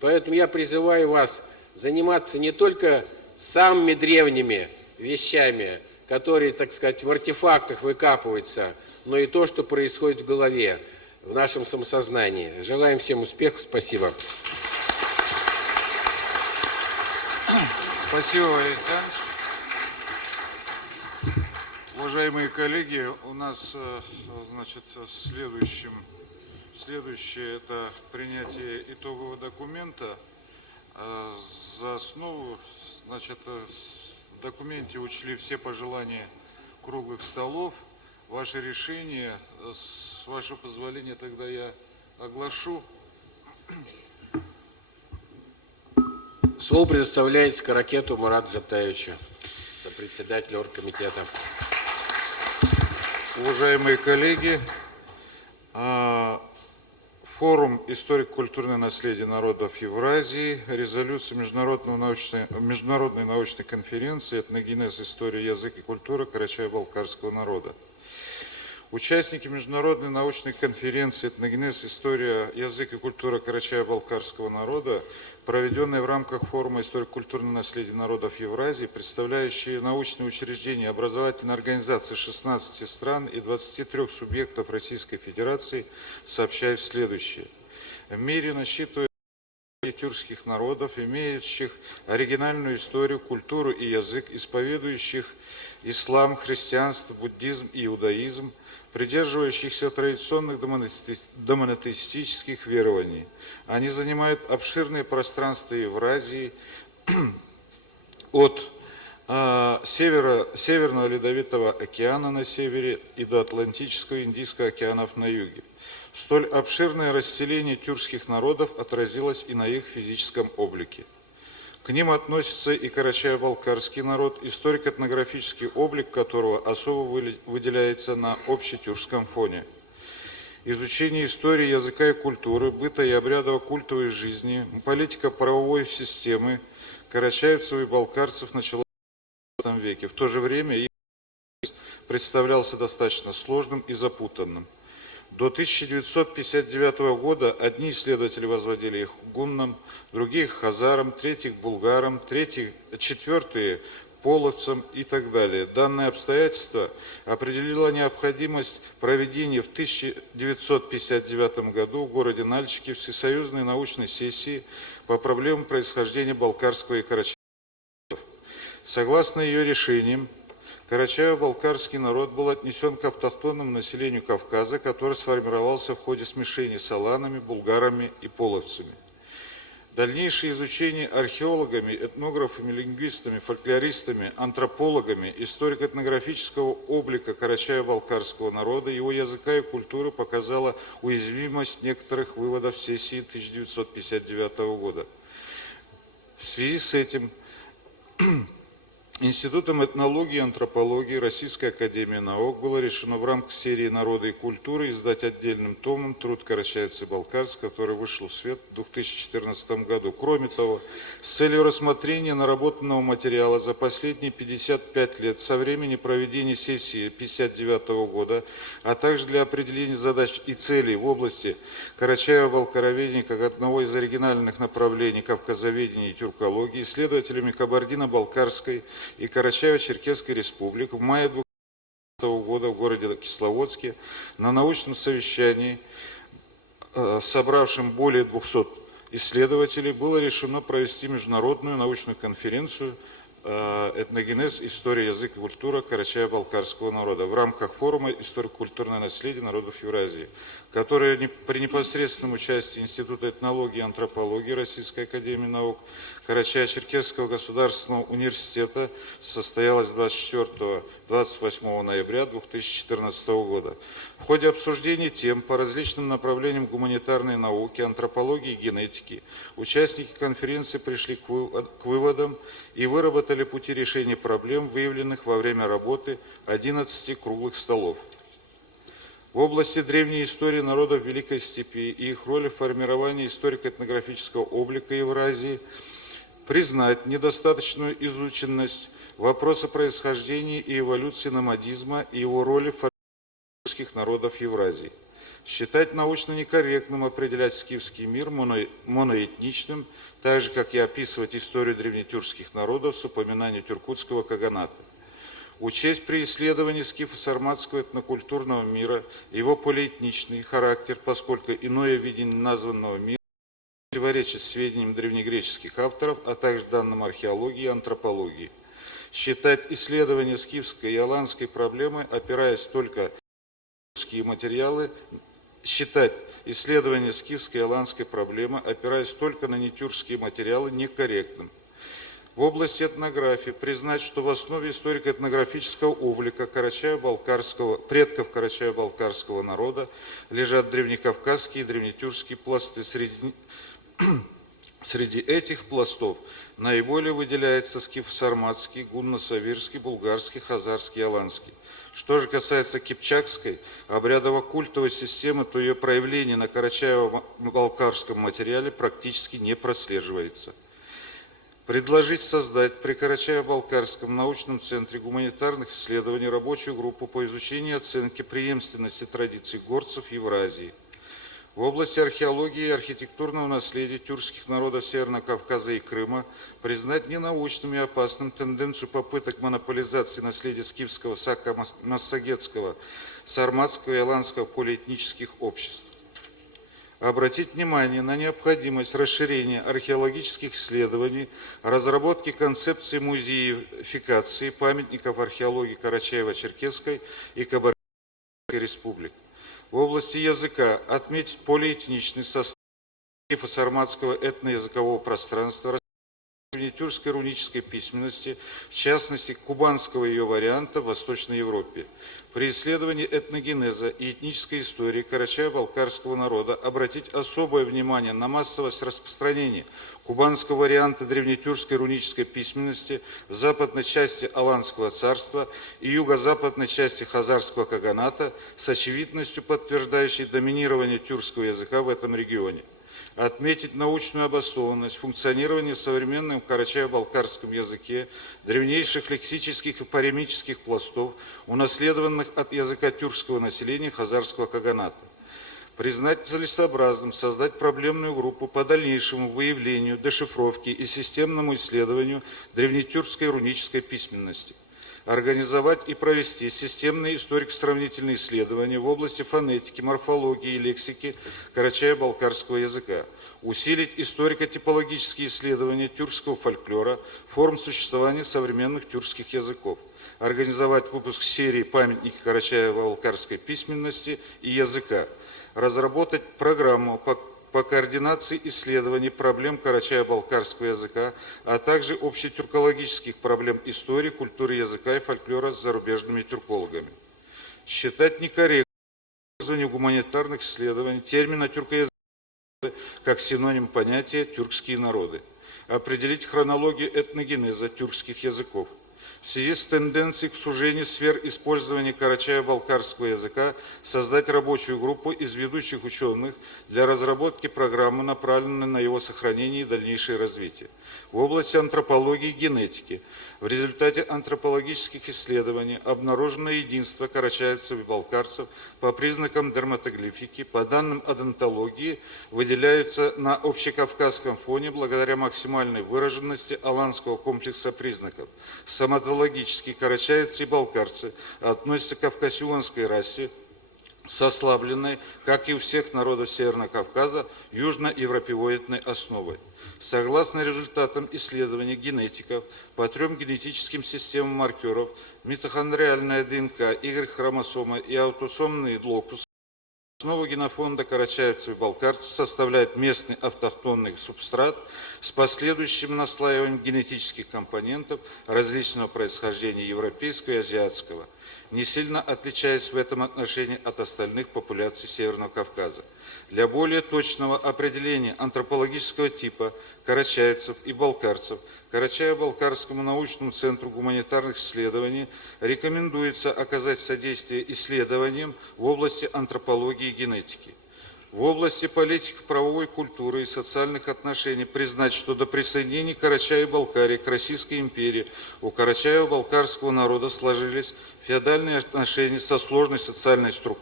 Поэтому я призываю вас заниматься не только самыми древними вещами, которые, так сказать, в артефактах выкапываются, но и то, что происходит в голове, в нашем самосознании. Желаем всем успехов. Спасибо. Спасибо, Валерий Александрович. Уважаемые коллеги, у нас, значит, следующее это принятие итогового документа. За основу, значит, в документе учли все пожелания круглых столов. Ваше решение, с вашего позволения, тогда я оглашу. Слово предоставляется Каракету Мурату Джабтаевичу, председателю оргкомитета. Уважаемые коллеги, форум «Историко-культурное наследие народов Евразии», резолюция Международной научной конференции «Этногенез. История, язык и культура карачаево-балкарского народа». Участники Международной научной конференции «Этногенез. История, язык и культура карачаево-балкарского народа», проведенной в рамках форума «Историко-культурное наследие народов Евразии», представляющие научные учреждения и образовательные организации 16 стран и 23 субъектов Российской Федерации, сообщают следующее. В мире насчитывается тюркских народов, имеющих оригинальную историю, культуру и язык, исповедующих ислам, христианство, буддизм и иудаизм, придерживающихся традиционных домонотеистических верований. Они занимают обширные пространства Евразии от Северного Ледовитого океана на севере и до Атлантического и Индийского океанов на юге. Столь обширное расселение тюркских народов отразилось и на их физическом облике. К ним относится и карачаево-балкарский народ, историко-этнографический облик которого особо выделяется на общетюркском фоне. Изучение истории, языка и культуры, быта и обрядово-культовой жизни, политико-правовой системы карачаевцев и балкарцев началось в XIX веке. В то же время их представлялся достаточно сложным и запутанным. До 1959 года одни исследователи возводили их гуннам, другие хазарам, третьих булгарам, четвертые половцам и так далее. Данное обстоятельство определило необходимость проведения в 1959 году в городе Нальчике всесоюзной научной сессии по проблемам происхождения балкарского и карачаевского. Согласно ее решениям, карачаево-балкарский народ был отнесен к автохтонному населению Кавказа, который сформировался в ходе смешения с аланами, булгарами и половцами. Дальнейшее изучение археологами, этнографами, лингвистами, фольклористами, антропологами историко-этнографического облика карачаево-балкарского народа, его языка и культуры показало уязвимость некоторых выводов сессии 1959 года. В связи с этим Институтом этнологии и антропологии Российской академии наук было решено в рамках серии «Народы и культуры» издать отдельным томом труд карачаевца и балкарца, который вышел в свет в 2014 году. Кроме того, с целью рассмотрения наработанного материала за последние 55 лет со времени проведения сессии 1959 года, а также для определения задач и целей в области карачаево-балкароведения как одного из оригинальных направлений кавказоведения и тюркологии, исследователями Кабардино-Балкарской и Карачаево-Черкесской республик в мае 2020 года в городе Кисловодске на научном совещании, собравшем более 200 исследователей, было решено провести международную научную конференцию «Этногенез. История, язык и культура карачаево-балкарского народа» в рамках форума «Историко-культурное наследие народов Евразии», которая при непосредственном участии Института этнологии и антропологии Российской академии наук, Карачаево-Черкесского государственного университета состоялась 24-28 ноября 2014 года. В ходе обсуждения тем по различным направлениям гуманитарной науки, антропологии и генетики участники конференции пришли к выводам и выработали пути решения проблем, выявленных во время работы 11 круглых столов. В области древней истории народов Великой Степи и их роли в формировании историко-этнографического облика Евразии признать недостаточную изученность вопроса происхождения и эволюции номадизма и его роли в формировании русских народов Евразии. Считать научно некорректным определять скифский мир моноэтничным, так же, как и описывать историю древнетюркских народов с упоминанием тюркутского каганата. Учесть при исследовании скифо-сарматского этнокультурного мира его полиэтничный характер, поскольку иное видение названного мира противоречит сведениям древнегреческих авторов, а также данным археологии и антропологии. Считать исследование скифской и аланской проблемы, опираясь только на тюркские материалы, опираясь только на нетюркские материалы, некорректным. В области этнографии признать, что в основе историко-этнографического облика предков карачаево-балкарского народа лежат древнекавказские и древнетюркские пласты. Среди этих пластов наиболее выделяется скифо-сарматский, гунно-савирский, булгарский, хазарский и аланский. Что же касается кипчакской обрядово-культовой системы, то ее проявление на карачаево-балкарском материале практически не прослеживается. Предложить создать при Карачаево-Балкарском научном центре гуманитарных исследований рабочую группу по изучению и оценке преемственности традиций горцев Евразии. В области археологии и архитектурного наследия тюркских народов Северного Кавказа и Крыма признать ненаучным и опасным тенденцию попыток монополизации наследия скифского, сако-массагетского, сарматского и аланского полиэтнических обществ. Обратить внимание на необходимость расширения археологических исследований, разработки концепции музеификации памятников археологии Карачаево-Черкесской и Кабардинской республик. В области языка отметить полиэтничный состав сарматского этноязыкового пространства, древнетюркской рунической письменности, в частности, кубанского ее варианта в Восточной Европе. При исследовании этногенеза и этнической истории карачаево-балкарского народа обратить особое внимание на массовость распространения кубанского варианта древнетюркской рунической письменности в западной части Аланского царства и юго-западной части Хазарского каганата с очевидностью подтверждающей доминирование тюркского языка в этом регионе. Отметить научную обоснованность функционирования в современном карачаево-балкарском языке древнейших лексических и паремических пластов, унаследованных от языка тюркского населения Хазарского каганата. Признать целесообразным создать проблемную группу по дальнейшему выявлению, дешифровке и системному исследованию древнетюркской рунической письменности. Организовать и провести системные историко-сравнительные исследования в области фонетики, морфологии и лексики карачаево-балкарского языка. Усилить историко-типологические исследования тюркского фольклора, форм существования современных тюркских языков. Организовать выпуск серии «Памятники карачаево-балкарской письменности и языка». Разработать программу по координации исследований проблем карачаево-балкарского языка, а также общетюркологических проблем истории, культуры языка и фольклора с зарубежными тюркологами. Считать некорректным использование гуманитарных исследований термина «тюркоязык» как синоним понятия «тюркские народы». Определить хронологию этногенеза тюркских языков. В связи с тенденцией к сужению сфер использования карачаево-балкарского языка создать рабочую группу из ведущих ученых для разработки программы, направленной на его сохранение и дальнейшее развитие. В области антропологии и генетики в результате антропологических исследований обнаружено единство карачаевцев и балкарцев по признакам дерматоглифики, по данным одонтологии, выделяются на общекавказском фоне благодаря максимальной выраженности аланского комплекса признаков. Стоматологически карачаевцы и балкарцы относятся к кавказионской расе с ослабленной, как и у всех народов Северного Кавказа, южноевропеоидной основой. Согласно результатам исследований генетиков по 3 генетическим системам маркеров, митохондриальная ДНК, Y-хромосома и аутосомный локус, основу генофонда карачаевцев и балкарцев составляет местный автохтонный субстрат с последующим наслаиванием генетических компонентов различного происхождения европейского и азиатского, не сильно отличаясь в этом отношении от остальных популяций Северного Кавказа. Для более точного определения антропологического типа карачаевцев и балкарцев Карачаево-Балкарскому научному центру гуманитарных исследований рекомендуется оказать содействие исследованиям в области антропологии и генетики. В области политики, правовой культуры и социальных отношений признать, что до присоединения Карачаево-Балкарии к Российской империи у Карачаево-Балкарского народа сложились феодальные отношения со сложной социальной структурой,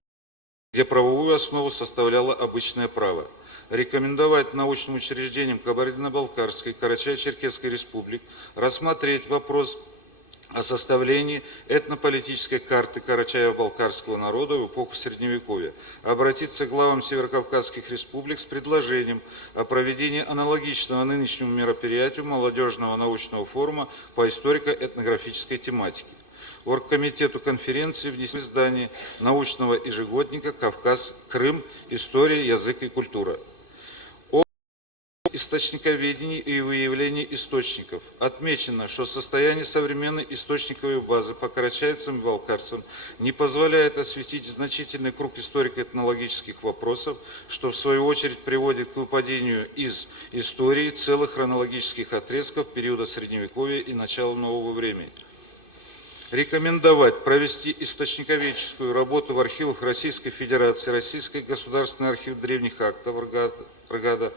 где правовую основу составляло обычное право. Рекомендовать научным учреждениям Кабардино-Балкарской и Карачаево-Черкесской республик рассмотреть вопрос о составлении этнополитической карты карачаево-балкарского народа в эпоху Средневековья, обратиться к главам северокавказских республик с предложением о проведении аналогичного нынешнему мероприятию молодежного научного форума по историко-этнографической тематике. Оргкомитету конференции внесли издание научного ежегодника «Кавказ, Крым. История, язык и культура». источниковедения и выявления источников. Отмечено, что состояние современной источниковой базы по карачаевцам и балкарцам не позволяет осветить значительный круг историко-этнологических вопросов, что в свою очередь приводит к выпадению из истории целых хронологических отрезков периода Средневековья и начала нового времени. Рекомендовать провести источниковедческую работу в архивах Российской Федерации, Российский государственный архив древних актов РГАДа,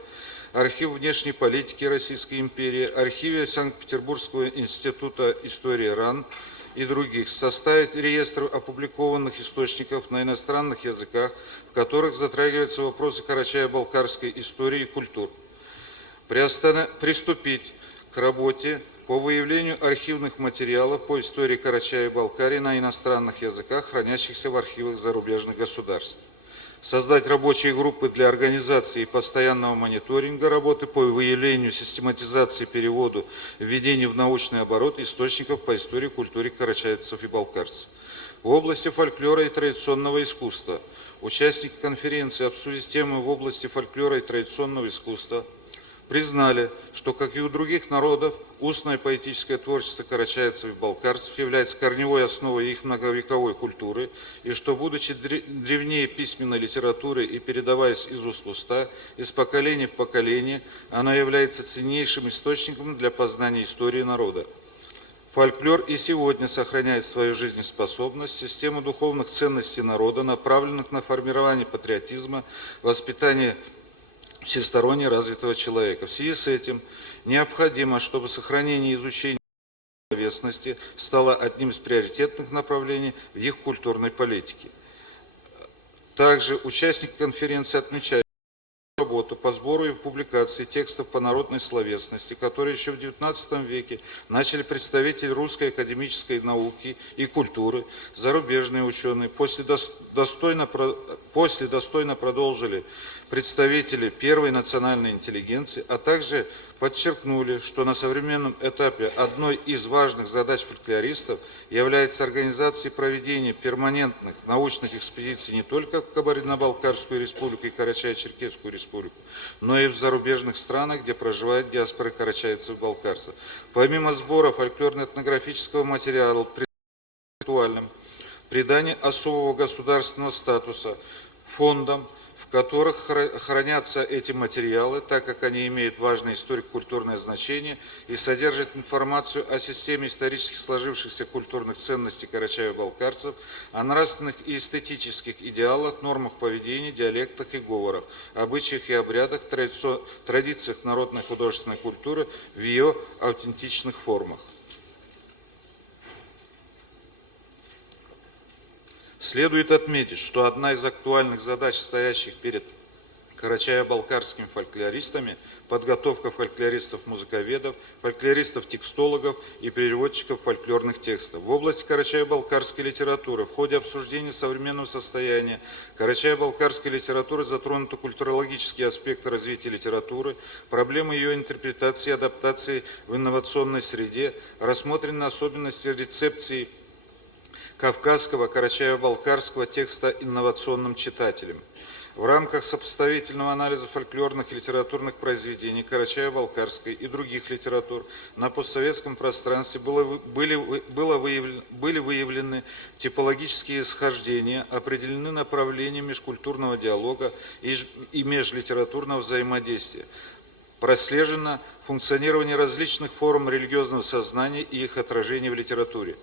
архив внешней политики Российской империи, архиве Санкт-Петербургского института истории РАН и других, составить реестр опубликованных источников на иностранных языках, в которых затрагиваются вопросы карачаево-балкарской истории и культур. Приступить к работе по выявлению архивных материалов по истории Карачаева-Балкарии на иностранных языках, хранящихся в архивах зарубежных государств. Создать рабочие группы для организации и постоянного мониторинга работы по выявлению, систематизации, переводу, введению в научный оборот источников по истории и культуре карачаевцев и балкарцев. В области фольклора и традиционного искусства участники конференции обсудить темы в области фольклора и традиционного искусства признали, что, как и у других народов, устное поэтическое творчество карачаевцев и балкарцев является корневой основой их многовековой культуры, и что, будучи древнее письменной литературы и передаваясь из уст в уста, из поколения в поколение, она является ценнейшим источником для познания истории народа. Фольклор и сегодня сохраняет свою жизнеспособность, систему духовных ценностей народа, направленных на формирование патриотизма, воспитание всесторонне развитого человека. В связи с этим необходимо, чтобы сохранение и изучение словесности стало одним из приоритетных направлений в их культурной политике. Также участники конференции отмечают работу по сбору и публикации текстов по народной словесности, которые еще в XIX веке начали представители русской академической науки и культуры, зарубежные ученые, после достойно продолжили представители первой национальной интеллигенции, а также подчеркнули, что на современном этапе одной из важных задач фольклористов является организация и проведение перманентных научных экспедиций не только в Кабардино-Балкарскую республику и Карачаево-Черкесскую республику, но и в зарубежных странах, где проживают диаспоры карачаевцев и балкарцев. Помимо сбора фольклорно-этнографического материала, актуальным придание особого государственного статуса фондам, в которых хранятся эти материалы, так как они имеют важное историко-культурное значение и содержат информацию о системе исторически сложившихся культурных ценностей карачаево-балкарцев, о нравственных и эстетических идеалах, нормах поведения, диалектах и говорах, обычаях и обрядах, традициях народной художественной культуры в ее аутентичных формах. Следует отметить, что одна из актуальных задач, стоящих перед карачаево-балкарскими фольклористами, подготовка фольклористов-музыковедов, фольклористов-текстологов и переводчиков фольклорных текстов. В области карачаево-балкарской литературы в ходе обсуждения современного состояния карачаево-балкарской литературы затронуты культурологические аспекты развития литературы, проблемы ее интерпретации и адаптации в инновационной среде, рассмотрены особенности рецепции кавказского, карачаево-балкарского текста инновационным читателям. В рамках сопоставительного анализа фольклорных и литературных произведений карачаево-балкарской и других литератур на постсоветском пространстве были выявлены типологические схождения, определены направления межкультурного диалога и межлитературного взаимодействия. Прослежено функционирование различных форм религиозного сознания и их отражение в литературе.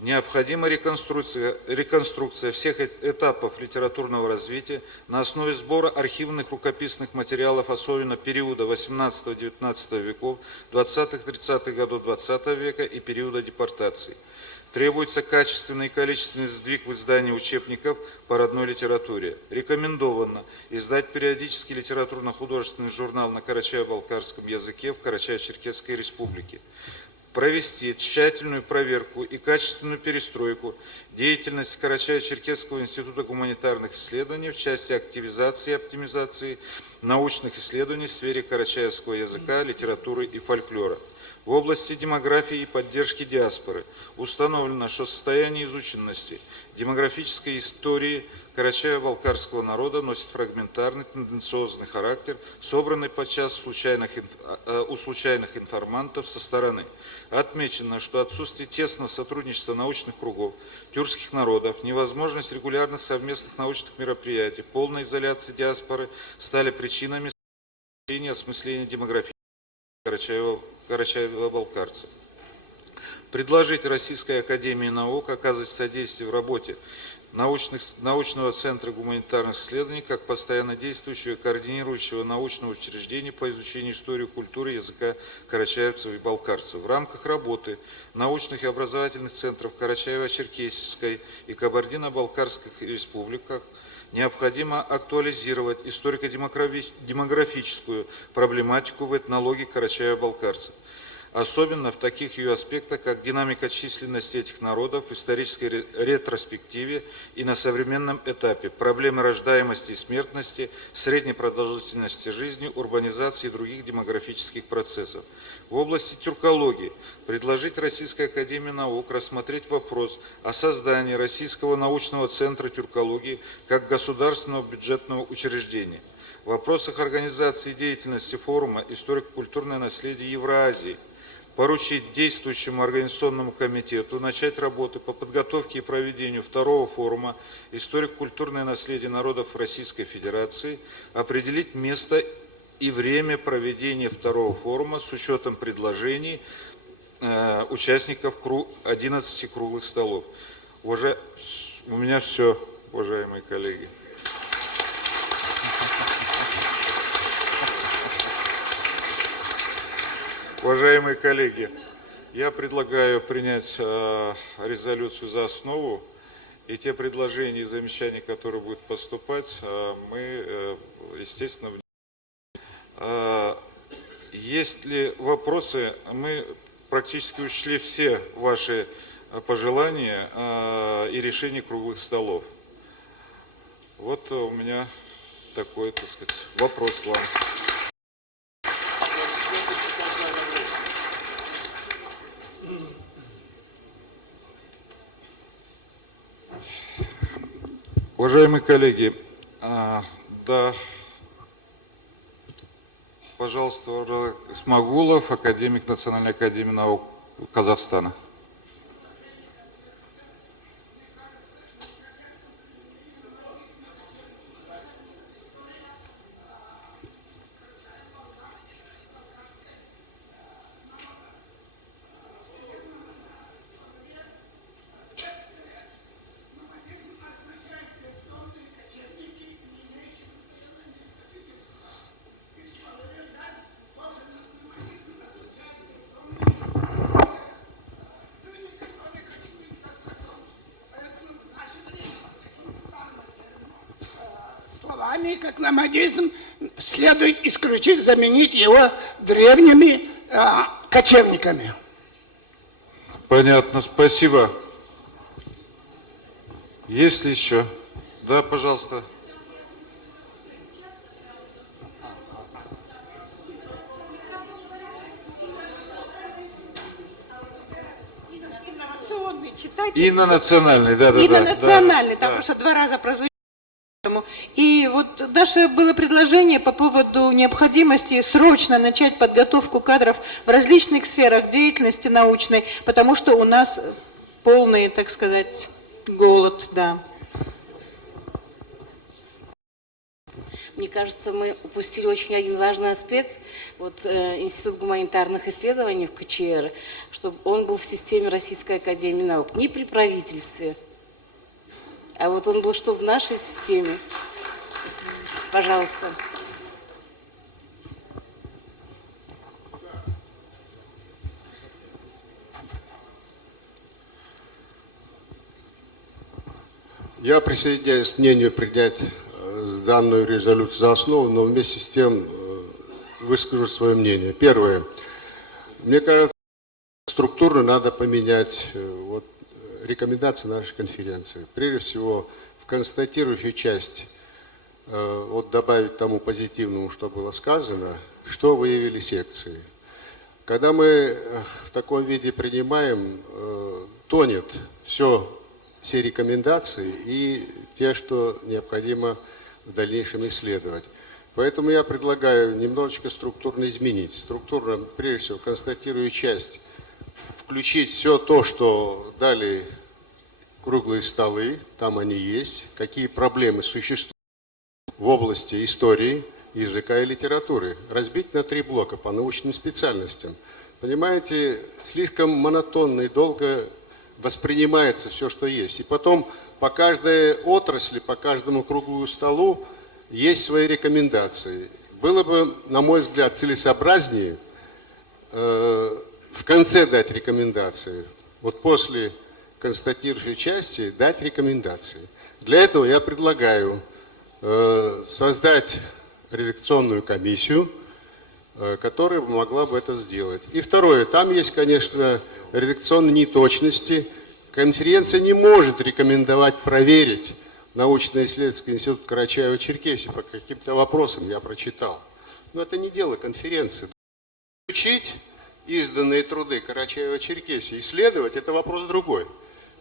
Необходима реконструкция всех этапов литературного развития на основе сбора архивных рукописных материалов, особенно периода 18-19 веков, 20-30-х годов 20 века и периода депортации. Требуется качественный и количественный сдвиг в издании учебников по родной литературе. Рекомендовано издать периодический литературно-художественный журнал на карачаево-балкарском языке в Карачаево-Черкесской республике. Провести тщательную проверку и качественную перестройку деятельности Карачаево-Черкесского института гуманитарных исследований в части активизации и оптимизации научных исследований в сфере карачаевского языка, литературы и фольклора. В области демографии и поддержки диаспоры установлено, что состояние изученности демографической истории карачаево-балкарского народа носит фрагментарный, тенденциозный характер, собранный подчас у случайных информантов со стороны. Отмечено, что отсутствие тесного сотрудничества научных кругов тюркских народов, невозможность регулярных совместных научных мероприятий, полная изоляция диаспоры стали причинами осмысления демографии карачаево-балкарцев. Предложить Российской академии наук оказывать содействие в работе научного центра гуманитарных исследований как постоянно действующего и координирующего научного учреждения по изучению истории, культуры, языка карачаевцев и балкарцев. В рамках работы научных и образовательных центров Карачаево-Черкесской и Кабардино-Балкарских республиках необходимо актуализировать историко-демографическую проблематику в этнологии карачаево-балкарцев, особенно в таких ее аспектах, как динамика численности этих народов в исторической ретроспективе и на современном этапе, проблемы рождаемости и смертности, средней продолжительности жизни, урбанизации и других демографических процессов. В области тюркологии предложить Российской академии наук рассмотреть вопрос о создании Российского научного центра тюркологии как государственного бюджетного учреждения. В вопросах организации деятельности форума «Историко-культурное наследие Евразии» поручить действующему организационному комитету начать работы по подготовке и проведению второго форума «Историко-культурное наследие народов Российской Федерации», определить место и время проведения второго форума с учетом предложений участников 11 круглых столов. У меня все, уважаемые коллеги. Уважаемые коллеги, я предлагаю принять резолюцию за основу, и те предложения и замечания, которые будут поступать, мы, естественно, есть ли вопросы? Мы практически учли все ваши пожелания и решения круглых столов. Вот у меня такой, так сказать, вопрос к вам. Уважаемые коллеги, да, пожалуйста, Исмагулов, академик Национальной академии наук Казахстана. Как номадизм, следует исключить, заменить его древними кочевниками. Понятно, спасибо. Есть ли еще? Да, пожалуйста. Инновационный читатель. И на национальный, да. И на национальный, да, там да. что 2 раза прозвучало. И вот наше было предложение по поводу необходимости срочно начать подготовку кадров в различных сферах деятельности научной, потому что у нас полный, так сказать, голод, да. Мне кажется, мы упустили очень один важный аспект. Вот Институт гуманитарных исследований в КЧР, чтобы он был в системе Российской академии наук, не при правительстве, а вот он был что в нашей системе. Пожалуйста. Я присоединяюсь к мнению принять данную резолюцию за основу, но вместе с тем выскажу свое мнение. Первое. Мне кажется, структурно надо поменять рекомендации нашей конференции. Прежде всего, в констатирующую часть добавить тому позитивному, что было сказано, что выявили секции. Когда мы в таком виде принимаем, тонет все рекомендации и те, что необходимо в дальнейшем исследовать. Поэтому я предлагаю немножечко структурно изменить. Структурно, прежде всего, констатирую часть, включить все то, что дали круглые столы, там они есть, какие проблемы существуют в области истории, языка и литературы. Разбить на 3 блока по научным специальностям. Понимаете, слишком монотонно и долго воспринимается все, что есть. И потом по каждой отрасли, по каждому круглому столу есть свои рекомендации. Было бы, на мой взгляд, целесообразнее в конце дать рекомендации. Вот после констатирующей части дать рекомендации. Для этого я предлагаю создать редакционную комиссию, которая могла бы это сделать. И второе, там есть, конечно, редакционные неточности. Конференция не может рекомендовать проверить научно-исследовательский институт Карачаева-Черкесии по каким-то вопросам, я прочитал. Но это не дело конференции. Учить изданные труды Карачаева-Черкесии, исследовать, это вопрос другой.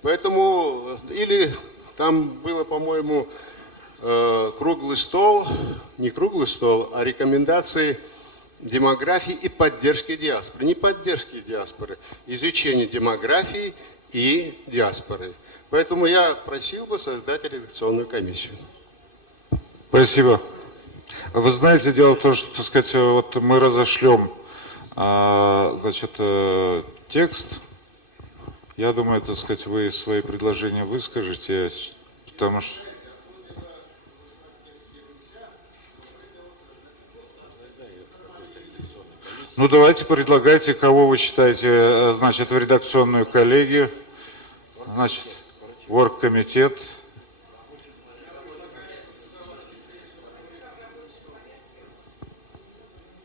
Поэтому, или там было, по-моему, круглый стол, не круглый стол, а рекомендации демографии и поддержки диаспоры. Не поддержки диаспоры, изучение демографии и диаспоры. Поэтому я просил бы создать редакционную комиссию. Спасибо. Вы знаете, дело в том, что, так сказать, вот мы разошлем, значит, текст. Я думаю, так сказать, вы свои предложения выскажете, потому что... Ну, давайте предлагайте, кого вы считаете, значит, в редакционную коллегию, значит, в оргкомитет.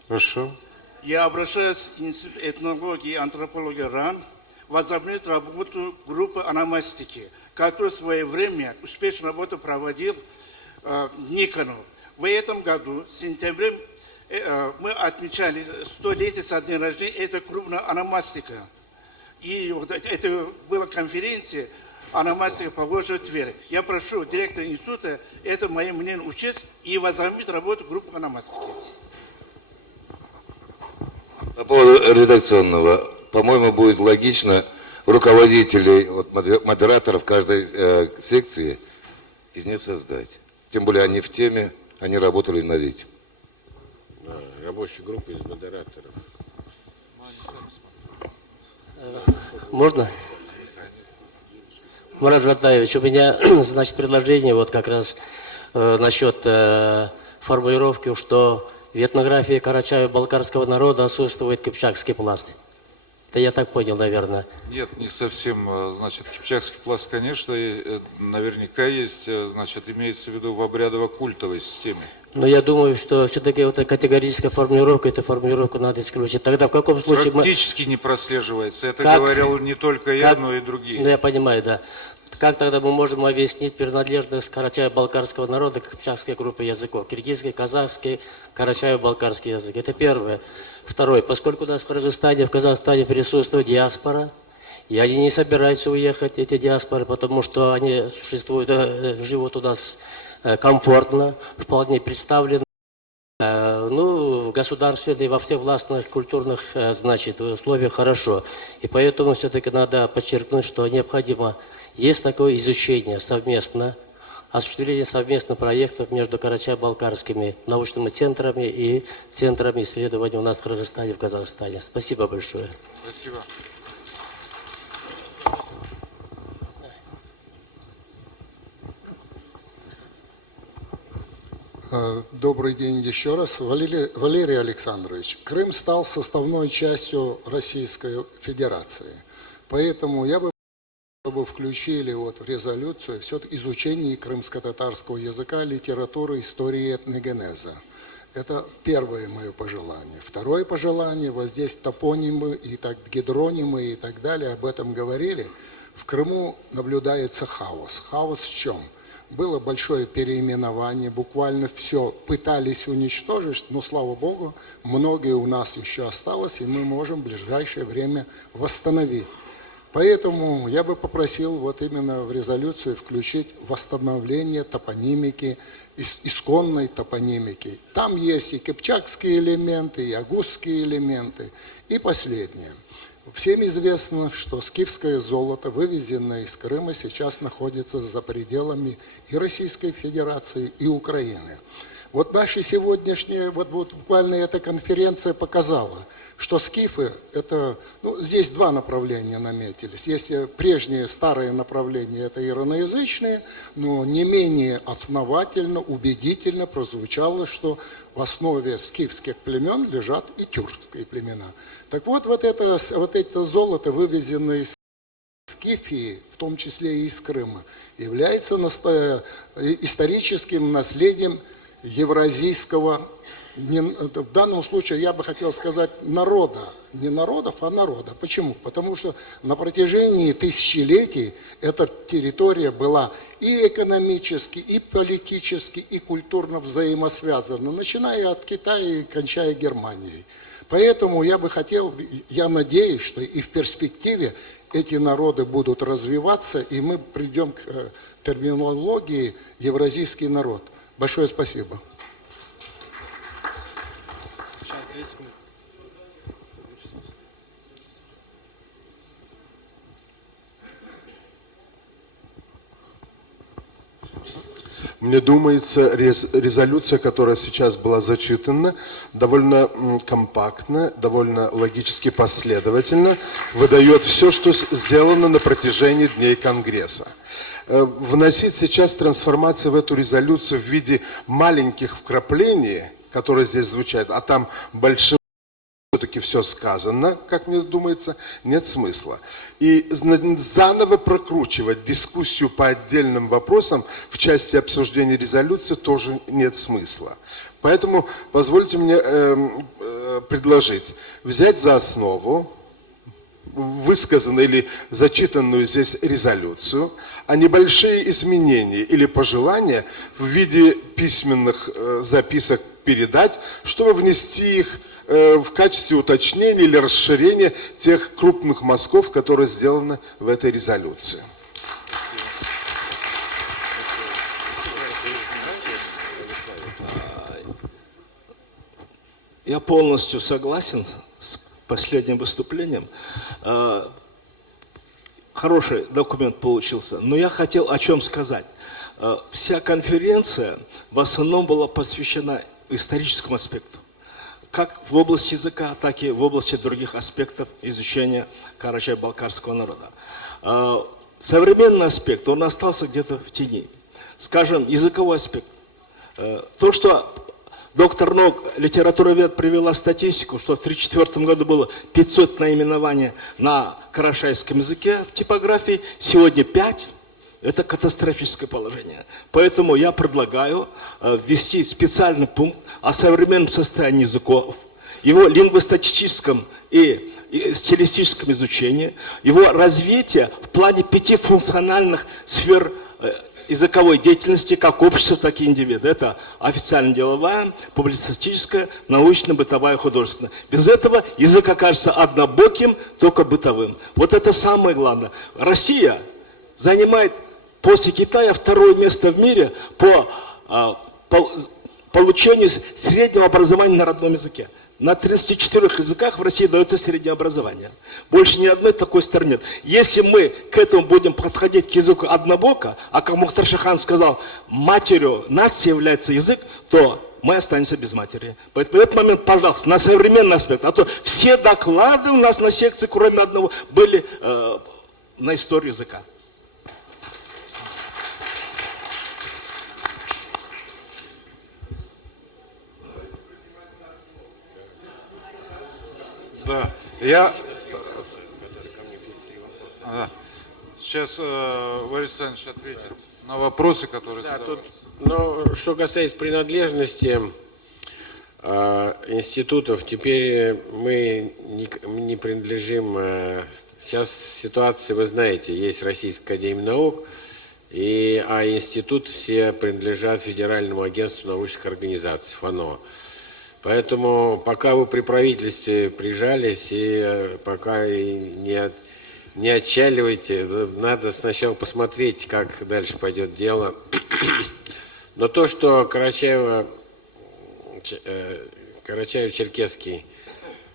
Хорошо. Я обращаюсь в Институт этнологии и антропологии РАН возобновить работу группы ономастики, которая в свое время успешно работу проводил Никонов. В этом году, в сентябре, мы отмечали 100-летие со дня рождения этой крупной ономастики. И вот это была конференция ономастика по городу Тверь. Я прошу директора института, это мое мнение, учесть и возобновить работу группы ономастики. По поводу редакционного, по-моему, будет логично руководителей, вот, модераторов каждой секции из них создать. Тем более они в теме, они работали на ВИТе. Да, рабочая группа из модераторов. Можно? Марат Жатаевич, у меня, значит, предложение вот как раз насчет формулировки, что в этнографии карачаево-балкарского народа отсутствует кипчакский пласт. Это я так понял, наверное. Нет, не совсем. Значит, кипчакский пласт, конечно, наверняка есть, значит, имеется в виду в обрядово-культовой системе. Но я думаю, что все-таки вот эта категорическая формулировка, эту формулировку надо исключить. Тогда в каком случае практически не прослеживается. Это как, говорил не только я, но и другие. Ну, я понимаю, да. Как тогда мы можем объяснить принадлежность карачаево-балкарского народа к кипчакской группе языков? Киргизский, казахский, карачаево-балкарский язык. Это первое. Второе. Поскольку у нас в Кыргызстане, в Казахстане присутствует диаспора, и они не собираются уехать, эти диаспоры, потому что они существуют, живут у нас комфортно, вполне представлены. Ну, в государственных, во всех властных, культурных, значит, условиях хорошо. И поэтому все-таки надо подчеркнуть, что необходимо, есть такое изучение совместно, осуществление совместных проектов между карачаево-балкарскими научными центрами и центрами исследований у нас в Кыргызстане, в Казахстане. Спасибо большое. Спасибо. Добрый день еще раз. Валерий Александрович, Крым стал составной частью Российской Федерации. Поэтому я бы, чтобы включили вот в резолюцию все изучение крымско-татарского языка, литературы, истории, этногенеза. Это первое мое пожелание. Второе пожелание, вот здесь топонимы, и так, гидронимы и так далее, об этом говорили. В Крыму наблюдается хаос. Хаос в чем? было большое переименование, буквально все пытались уничтожить, но, слава Богу, многие у нас еще осталось, и мы можем в ближайшее время восстановить. Поэтому я бы попросил вот именно в резолюцию включить восстановление топонимики, исконной топонимики. Там есть и кыпчакские элементы, и агузские элементы, и последнее. Всем известно, что скифское золото, вывезенное из Крыма, сейчас находится за пределами и Российской Федерации, и Украины. Вот наша сегодняшняя, вот буквально эта конференция показала, что скифы, это, здесь два направления наметились. Есть прежние старые направления, это ираноязычные, но не менее основательно, убедительно прозвучало, что в основе скифских племен лежат и тюркские племена. Так вот, вот это золото, вывезенное из Скифии, в том числе и из Крыма, является историческим наследием евразийского, в данном случае я бы хотел сказать народа, не народов, а народа. Почему? Потому что на протяжении тысячелетий эта территория была и экономически, и политически, и культурно взаимосвязана, начиная от Китая и кончая Германией. Поэтому я бы хотел, я надеюсь, что и в перспективе эти народы будут развиваться, и мы придем к терминологии евразийский народ. Большое спасибо. Мне думается, резолюция, которая сейчас была зачитана, довольно компактно, довольно логически последовательно выдает все, что сделано на протяжении дней Конгресса. Вносить сейчас трансформации в эту резолюцию в виде маленьких вкраплений, которые здесь звучат, а там большим все-таки все сказано, как мне думается, нет смысла. И заново прокручивать дискуссию по отдельным вопросам в части обсуждения резолюции тоже нет смысла. Поэтому позвольте мне предложить взять за основу высказанную или зачитанную здесь резолюцию, а небольшие изменения или пожелания в виде письменных записок передать, чтобы внести их в качестве уточнения или расширения тех крупных мазков, которые сделаны в этой резолюции. Я полностью согласен с последним выступлением. Хороший документ получился, но я хотел о чем сказать. Вся конференция в основном была посвящена историческому аспекту. Как в области языка, так и в области других аспектов изучения карачаево-балкарского народа. Современный аспект, он остался где-то в тени. Скажем, языковой аспект. То, что доктор Ног, литературовед, привела статистику, что в 1934 году было 500 наименований на карачаевском языке в типографии, сегодня 5. Это катастрофическое положение. Поэтому я предлагаю ввести специальный пункт о современном состоянии языков, его лингвостатическом и стилистическом изучении, его развитие в плане 5 функциональных сфер языковой деятельности как общества, так и индивида. Это официально-деловая, публицистическая, научно-бытовая, художественная. Без этого язык окажется однобоким, только бытовым. Вот это самое главное. Россия занимает после Китая 2-е место в мире по получению среднего образования на родном языке. На 34 языках в России дается среднее образование. Больше ни одной такой страны нет. Если мы к этому будем подходить к языку однобоко, а как Мухтар Шахан сказал, матерью нации является язык, то мы останемся без матери. Поэтому в этот момент, пожалуйста, на современный аспект. А то все доклады у нас на секции, кроме одного, были на историю языка. Да, сейчас Валерий Александрович ответит на вопросы, которые задавали. Но что касается принадлежности институтов, теперь мы не принадлежим. Сейчас ситуация, вы знаете, есть Российская академия наук, а институт все принадлежат Федеральному агентству научных организаций, ФАНО. Поэтому пока вы при правительстве прижались, и пока не отчаливайте, надо сначала посмотреть, как дальше пойдет дело. Но то, что Карачаево-Черкесский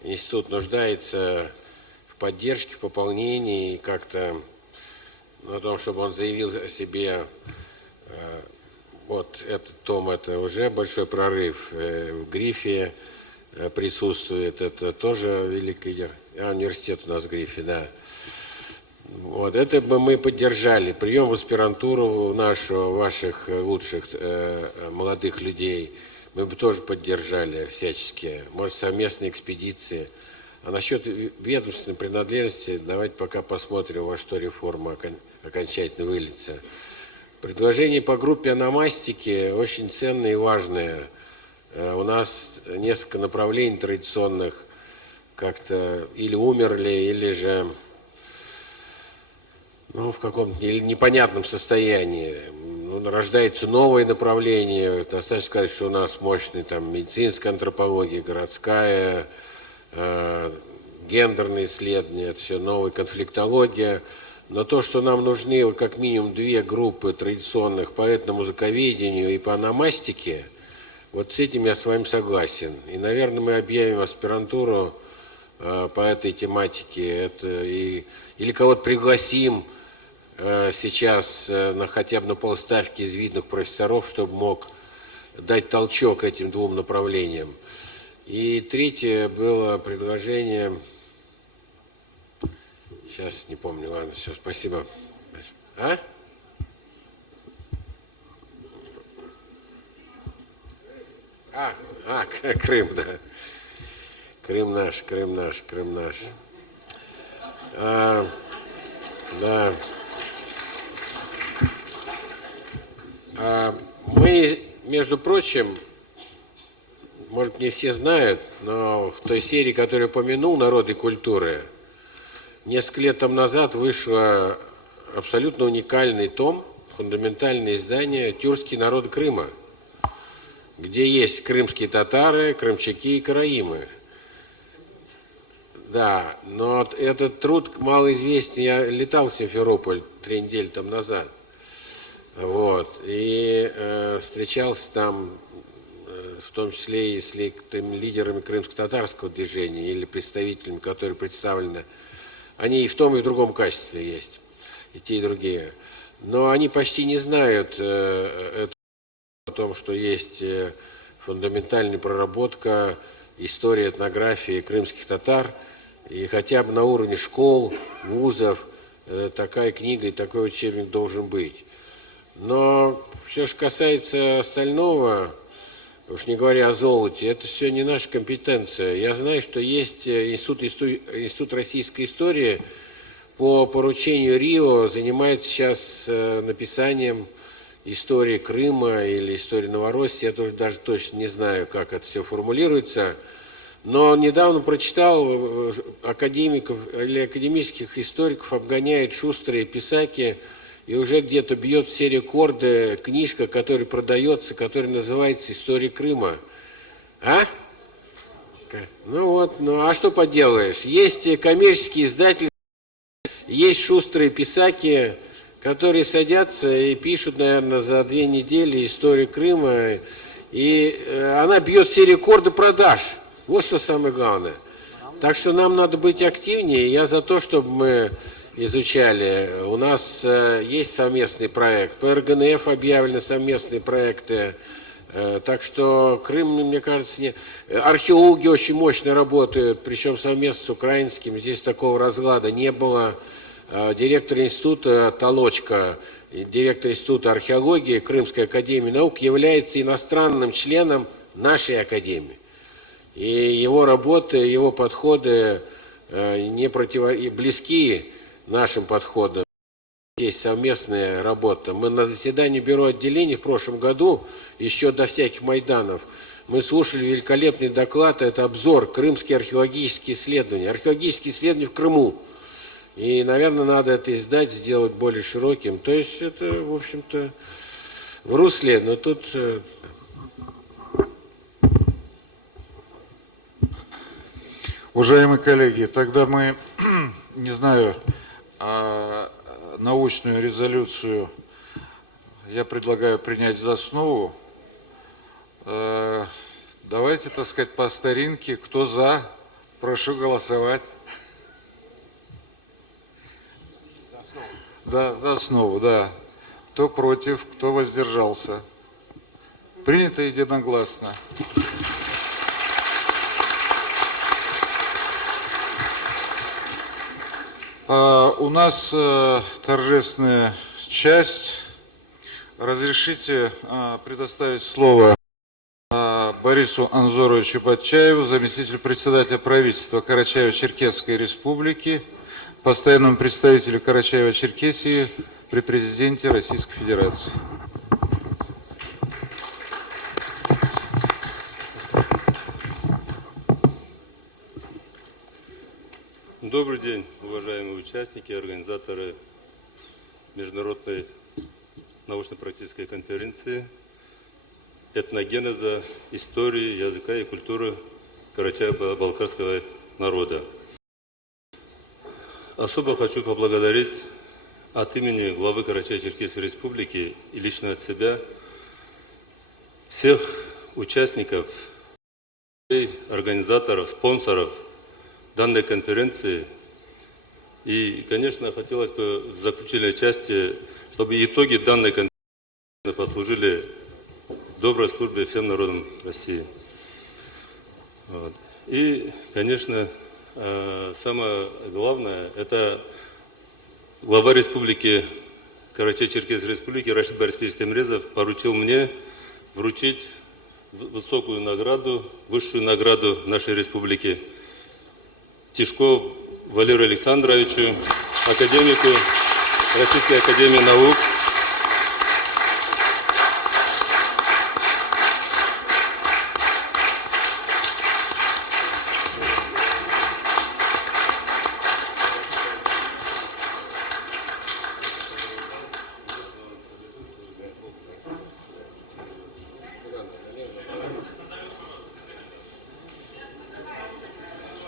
институт нуждается в поддержке, в пополнении, и как-то о том, чтобы он заявил о себе, вот этот том, это уже большой прорыв. В Грифе присутствует, это тоже великий университет у нас в Грифе, да. Вот, это бы мы поддержали. Прием в аспирантуру ваших лучших молодых людей мы бы тоже поддержали всячески. Может, совместные экспедиции. А насчет ведомственной принадлежности, давайте пока посмотрим, во что реформа окончательно выльется. Предложение по группе ономастики очень ценное и важное. У нас несколько направлений традиционных как-то или умерли, или же в каком-то непонятном состоянии. Рождается новое направление. Достаточно сказать, что у нас мощная медицинская антропология, городская, гендерные исследования, это все новая конфликтология. Но то, что нам нужны как минимум 2 группы традиционных по этномузыковедению и по ономастике, вот с этим я с вами согласен. И, наверное, мы объявим аспирантуру по этой тематике. Или кого-то пригласим сейчас хотя бы на полставки из видных профессоров, чтобы мог дать толчок этим 2 направлениям. И третье было предложение, сейчас не помню, ладно, все, спасибо. Крым, да. Крым наш. Да. Мы, между прочим, может, не все знают, но в той серии, которую я упомянул, «Народы и культуры», несколько лет тому назад вышло абсолютно уникальный том, фундаментальное издание «Тюркские народы Крыма», где есть крымские татары, крымчаки и караимы. Да, но этот труд малоизвестен. Я летал в Симферополь 3 недели тому назад. Вот, и встречался там, в том числе и с лидерами крымско-татарского движения или представителями, которые представлены. Они и в том, и в другом качестве есть, и те, и другие. Но они почти не знают о том, что есть фундаментальная проработка истории, этнографии крымских татар, и хотя бы на уровне школ, вузов такая книга и такой учебник должен быть. Но все, что касается остального, уж не говоря о золоте, это все не наша компетенция. Я знаю, что есть Институт российской истории, по поручению РИО занимается сейчас написанием истории Крыма или истории Новороссии. Я тоже даже точно не знаю, как это все формулируется. Но недавно прочитал, академиков или академических историков обгоняют шустрые писаки, и уже где-то бьет все рекорды книжка, которая продается, которая называется «История Крыма». А что поделаешь? Есть коммерческие издатели, есть шустрые писаки, которые садятся и пишут, наверное, за 2 недели историю Крыма, и она бьет все рекорды продаж. Вот что самое главное. Так что нам надо быть активнее. Я за то, чтобы мы изучали. У нас есть совместный проект. По РГНФ объявлены совместные проекты. Так что Крым, мне кажется, не... Археологи очень мощно работают, причем совместно с украинскими. Здесь такого разлада не было. Директор института Толочка, директор института археологии Крымской академии наук является иностранным членом нашей академии. И его работы, его подходы близки нашим подходам. Есть совместная работа. Мы на заседании бюро отделений в прошлом году, еще до всяких Майданов, мы слушали великолепный доклад, это обзор «Крымские археологические исследования». Археологические исследования в Крыму. И, наверное, надо это издать, сделать более широким. То есть это, в общем-то, в русле, но тут... Уважаемые коллеги, тогда мы, не знаю, научную резолюцию я предлагаю принять за основу. Давайте, так сказать, по старинке. Кто за? Прошу голосовать. Да, за основу, да. Кто против, кто воздержался. Принято единогласно. У нас торжественная часть. Разрешите предоставить слово Борису Анзоровичу Батчаеву, заместителю председателя правительства Карачаево-Черкесской Республики, постоянному представителю Карачаево-Черкесии при президенте Российской Федерации. Добрый день, уважаемые участники, организаторы Международной научно-практической конференции «Этногенеза истории, языка и культуры карачаево-балкарского народа». Особо хочу поблагодарить от имени главы Карачаево-Черкесской Республики и лично от себя всех участников, организаторов, спонсоров данной конференции. И, конечно, хотелось бы в заключительной части, чтобы итоги данной конференции послужили доброй службе всем народам России. Вот. И, конечно, самое главное, это глава республики, Карачаево-Черкесской Республики Рашид Борисович Темрезов поручил мне вручить высокую награду, высшую награду нашей республики Тишкову Валерию Александровичу, академику Российской академии наук.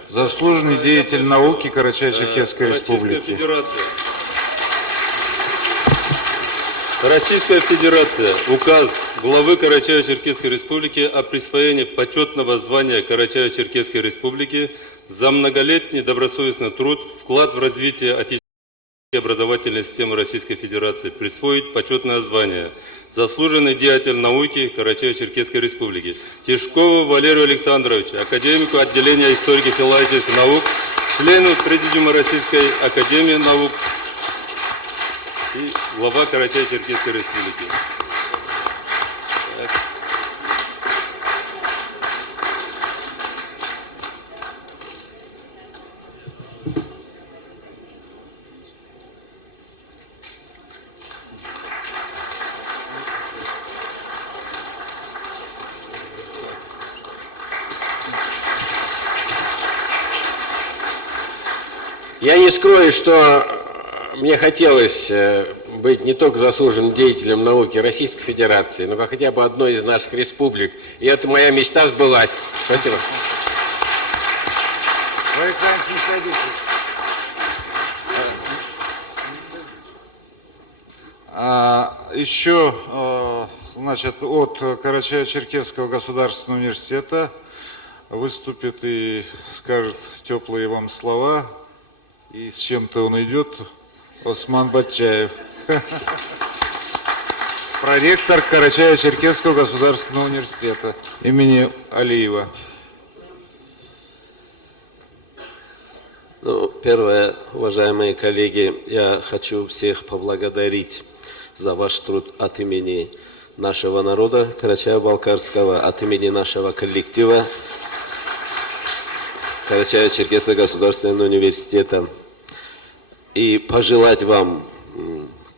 Заслуженный деятель науки Карачаево-Черкесской Республики. Российская Федерация. Указ главы Карачаево-Черкесской Республики о присвоении почетного звания Карачаево-Черкесской Республики за многолетний добросовестный труд, вклад в развитие отечественной образовательной системы Российской Федерации. Присвоить почетное звание. Заслуженный деятель науки Карачаево-Черкесской Республики Тишкову Валерию Александровичу, академику отделения истории, филологии и наук, члену Президиума Российской Академии наук и глава Карачаево-Черкесской Республики. Я не скрою, что мне хотелось быть не только заслуженным деятелем науки Российской Федерации, но хотя бы одной из наших республик. И эта моя мечта сбылась. Спасибо. Еще, значит, от Карачаево-Черкесского государственного университета выступит и скажет теплые вам слова. И с чем-то он идет, Осман Батчаев, проректор Карачаево-Черкесского государственного университета имени Алиева. Первое, уважаемые коллеги, я хочу всех поблагодарить за ваш труд от имени нашего народа Карачаево-Балкарского, от имени нашего коллектива Карачаево-Черкесского государственного университета. И пожелать вам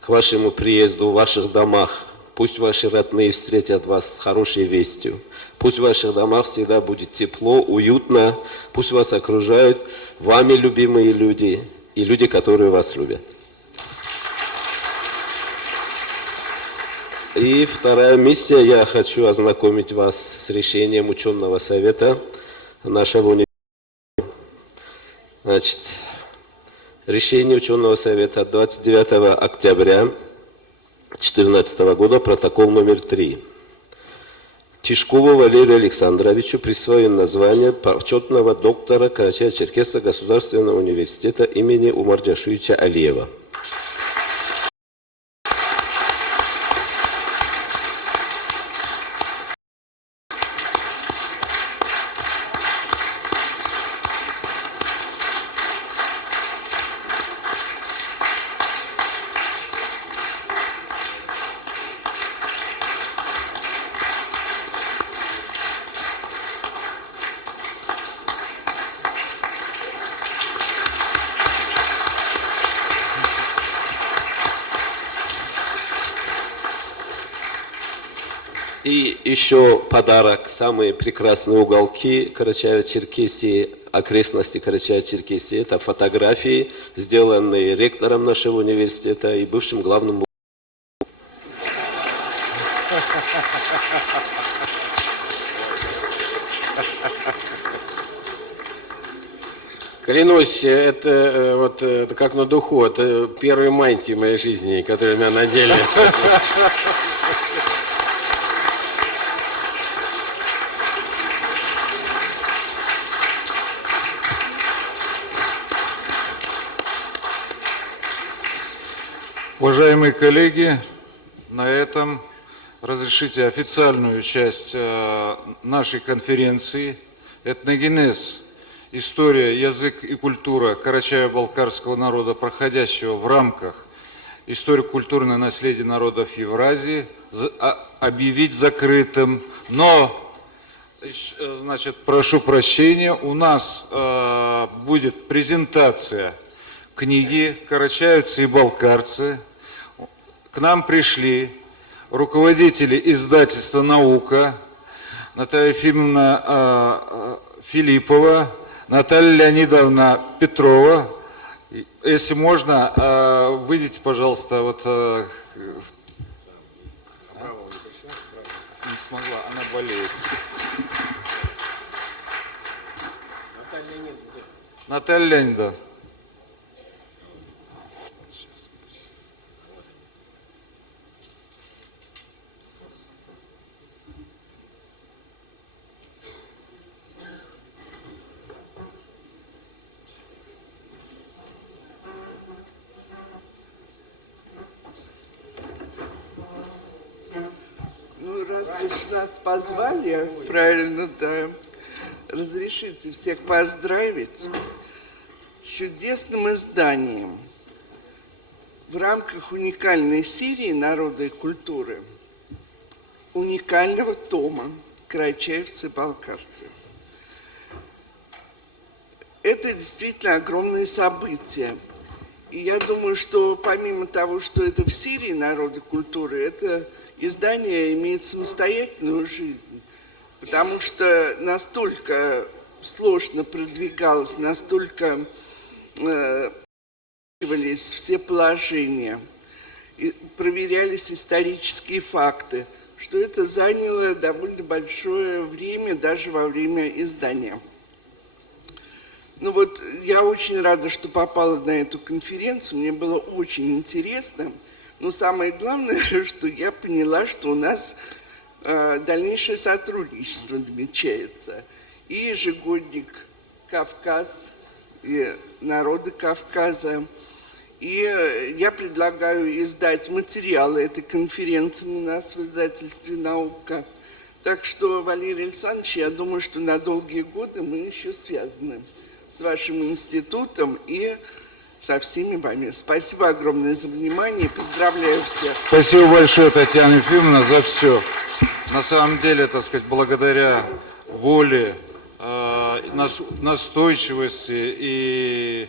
к вашему приезду в ваших домах, пусть ваши родные встретят вас с хорошей вестью, пусть в ваших домах всегда будет тепло, уютно, пусть вас окружают вами любимые люди, и люди, которые вас любят. И вторая миссия, я хочу ознакомить вас с решением ученого совета нашего университета. Значит, решение ученого совета 29 октября 2014 года, протокол номер 3. Тишкову Валерию Александровичу присвоено звание почетного доктора Карачаево-Черкесского государственного университета имени Умарджашуевича Алиева. И еще подарок, самые прекрасные уголки Карачаево-Черкесии, окрестности Карачаево-Черкесии. Это фотографии, сделанные ректором нашего университета и бывшим главным. Клянусь, это как на духу, это первые мантии в моей жизни, которые меня надели. Уважаемые коллеги, на этом разрешите официальную часть нашей конференции «Этногенез. История, язык и культура карачаево-балкарского народа, проходящего в рамках историко-культурное наследие народов Евразии», объявить закрытым. Но, значит, прошу прощения, у нас будет презентация книги «Карачаевцы и балкарцы». К нам пришли руководители издательства «Наука» Наталья Ефимовна Филиппова, Наталья Леонидовна Петрова. Если можно, выйдите, пожалуйста, вот... Не смогла, она болеет. Наталья Леонидовна. Раз уж нас позвали, правильно, да, разрешите всех поздравить с чудесным изданием в рамках уникальной серии народа и культуры, уникального тома «Карачаевцы и балкарцы». Это действительно огромное событие. И я думаю, что помимо того, что это в серии народа и культуры, это издание имеет самостоятельную жизнь, потому что настолько сложно продвигалось, настолько проверялись все положения, и проверялись исторические факты, что это заняло довольно большое время даже во время издания. Ну вот, я очень рада, что попала на эту конференцию, мне было очень интересно. Но самое главное, что я поняла, что у нас дальнейшее сотрудничество намечается. И ежегодник «Кавказ», и народы Кавказа. И я предлагаю издать материалы этой конференции у нас в издательстве «Наука». Так что, Валерий Александрович, я думаю, что на долгие годы мы еще связаны с вашим институтом и со всеми вами. Спасибо огромное за внимание. Поздравляю всех. Спасибо большое, Татьяна Ефимовна, за все. На самом деле, так сказать, благодаря воле, настойчивости и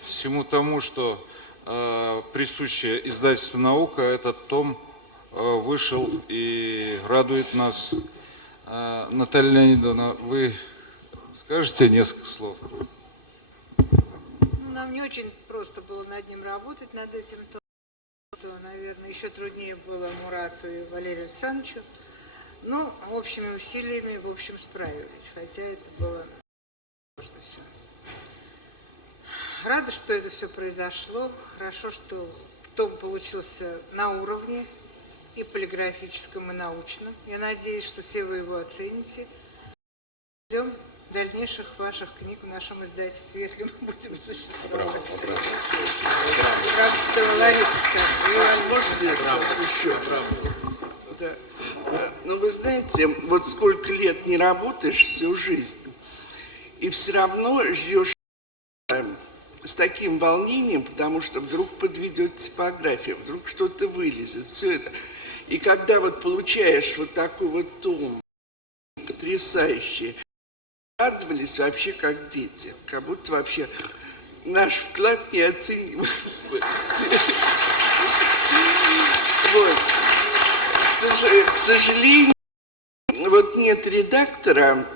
всему тому, что присуще издательству «Наука», этот том вышел и радует нас. Наталья Леонидовна, вы скажете несколько слов? нам не очень просто было над ним работать, над этим, то, наверное, еще труднее было Мурату и Валерию Александровичу. Но общими усилиями, в общем, справились, хотя это было сложно все. Рада, что это все произошло. Хорошо, что том получился на уровне и полиграфическом, и научном. Я надеюсь, что все вы его оцените. Ждем дальнейших ваших книг в нашем издательстве, если мы будем существовать. Можно я скажу еще? Да. Но вы знаете, вот сколько лет не работаешь всю жизнь, и все равно ждешь с таким волнением, потому что вдруг подведет типография, вдруг что-то вылезет, все это. И когда вот получаешь вот такой вот том, потрясающий, радовались вообще как дети, как будто вообще наш вклад неоценим. Вот. К сожалению, вот нет редактора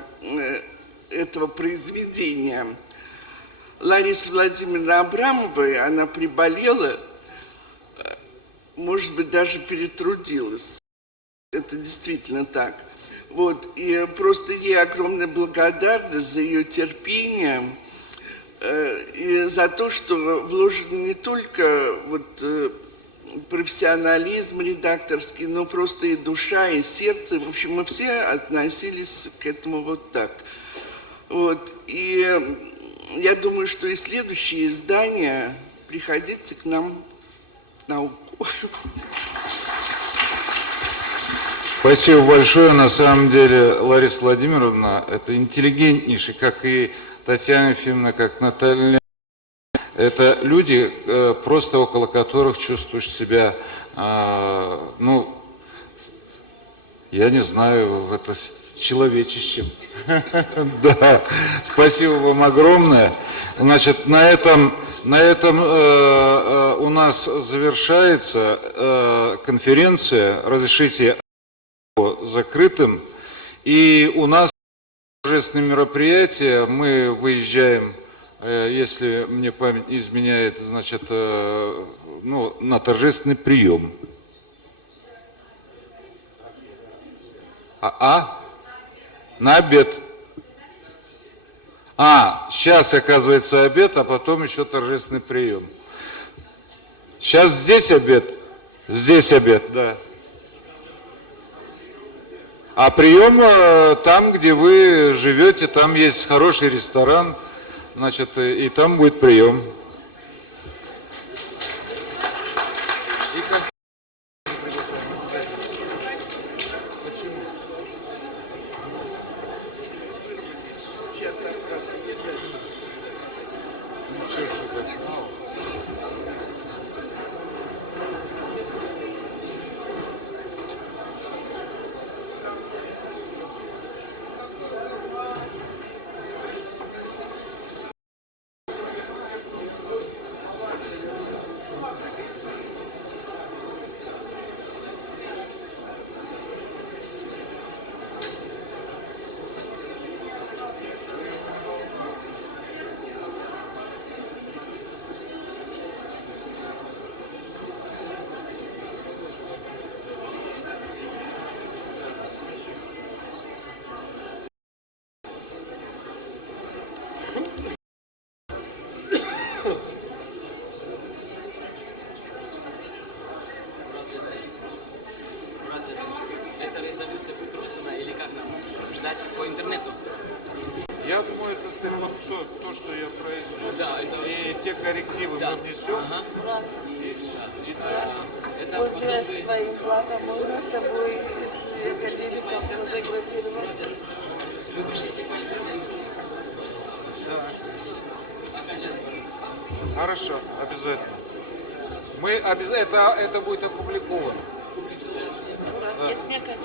этого произведения. Лариса Владимировна Абрамовой, она приболела, может быть, даже перетрудилась. Это действительно так. Вот, и просто ей огромная благодарность за ее терпение и за то, что вложено не только вот профессионализм редакторский, но просто и душа, и сердце. В общем, мы все относились к этому вот так. Вот, и я думаю, что и следующие издания, приходите к нам в науку. Спасибо большое. На самом деле, Лариса Владимировна, это интеллигентнейший, как и Татьяна Ефимовна, как Наталья. Это люди, просто около которых чувствуешь себя, ну, я не знаю, это человечищем. Да, спасибо вам огромное. Значит, на этом у нас завершается конференция. Разрешите закрытым. И у нас торжественное мероприятие. Мы выезжаем, если мне память не изменяет, значит, ну, на торжественный прием. На обед. Сейчас, оказывается, обед, а потом еще торжественный прием. Сейчас здесь обед. Здесь обед, да. А прием там, где вы живете, там есть хороший ресторан, значит, и там будет прием. Я думаю, это сказать, вот то, что я произнес, и те коррективы мы внесем. Можно с твоим платом, можно с тобой академиком фотографировать. Хорошо, обязательно. Мы обязательно, это будет опубликовано. Нет, мне как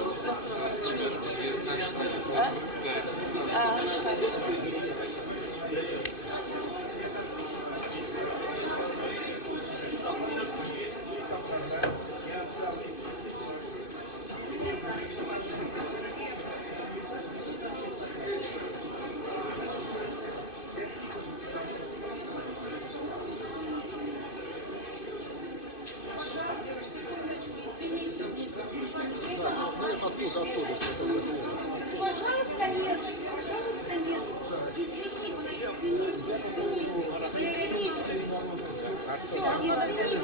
взять.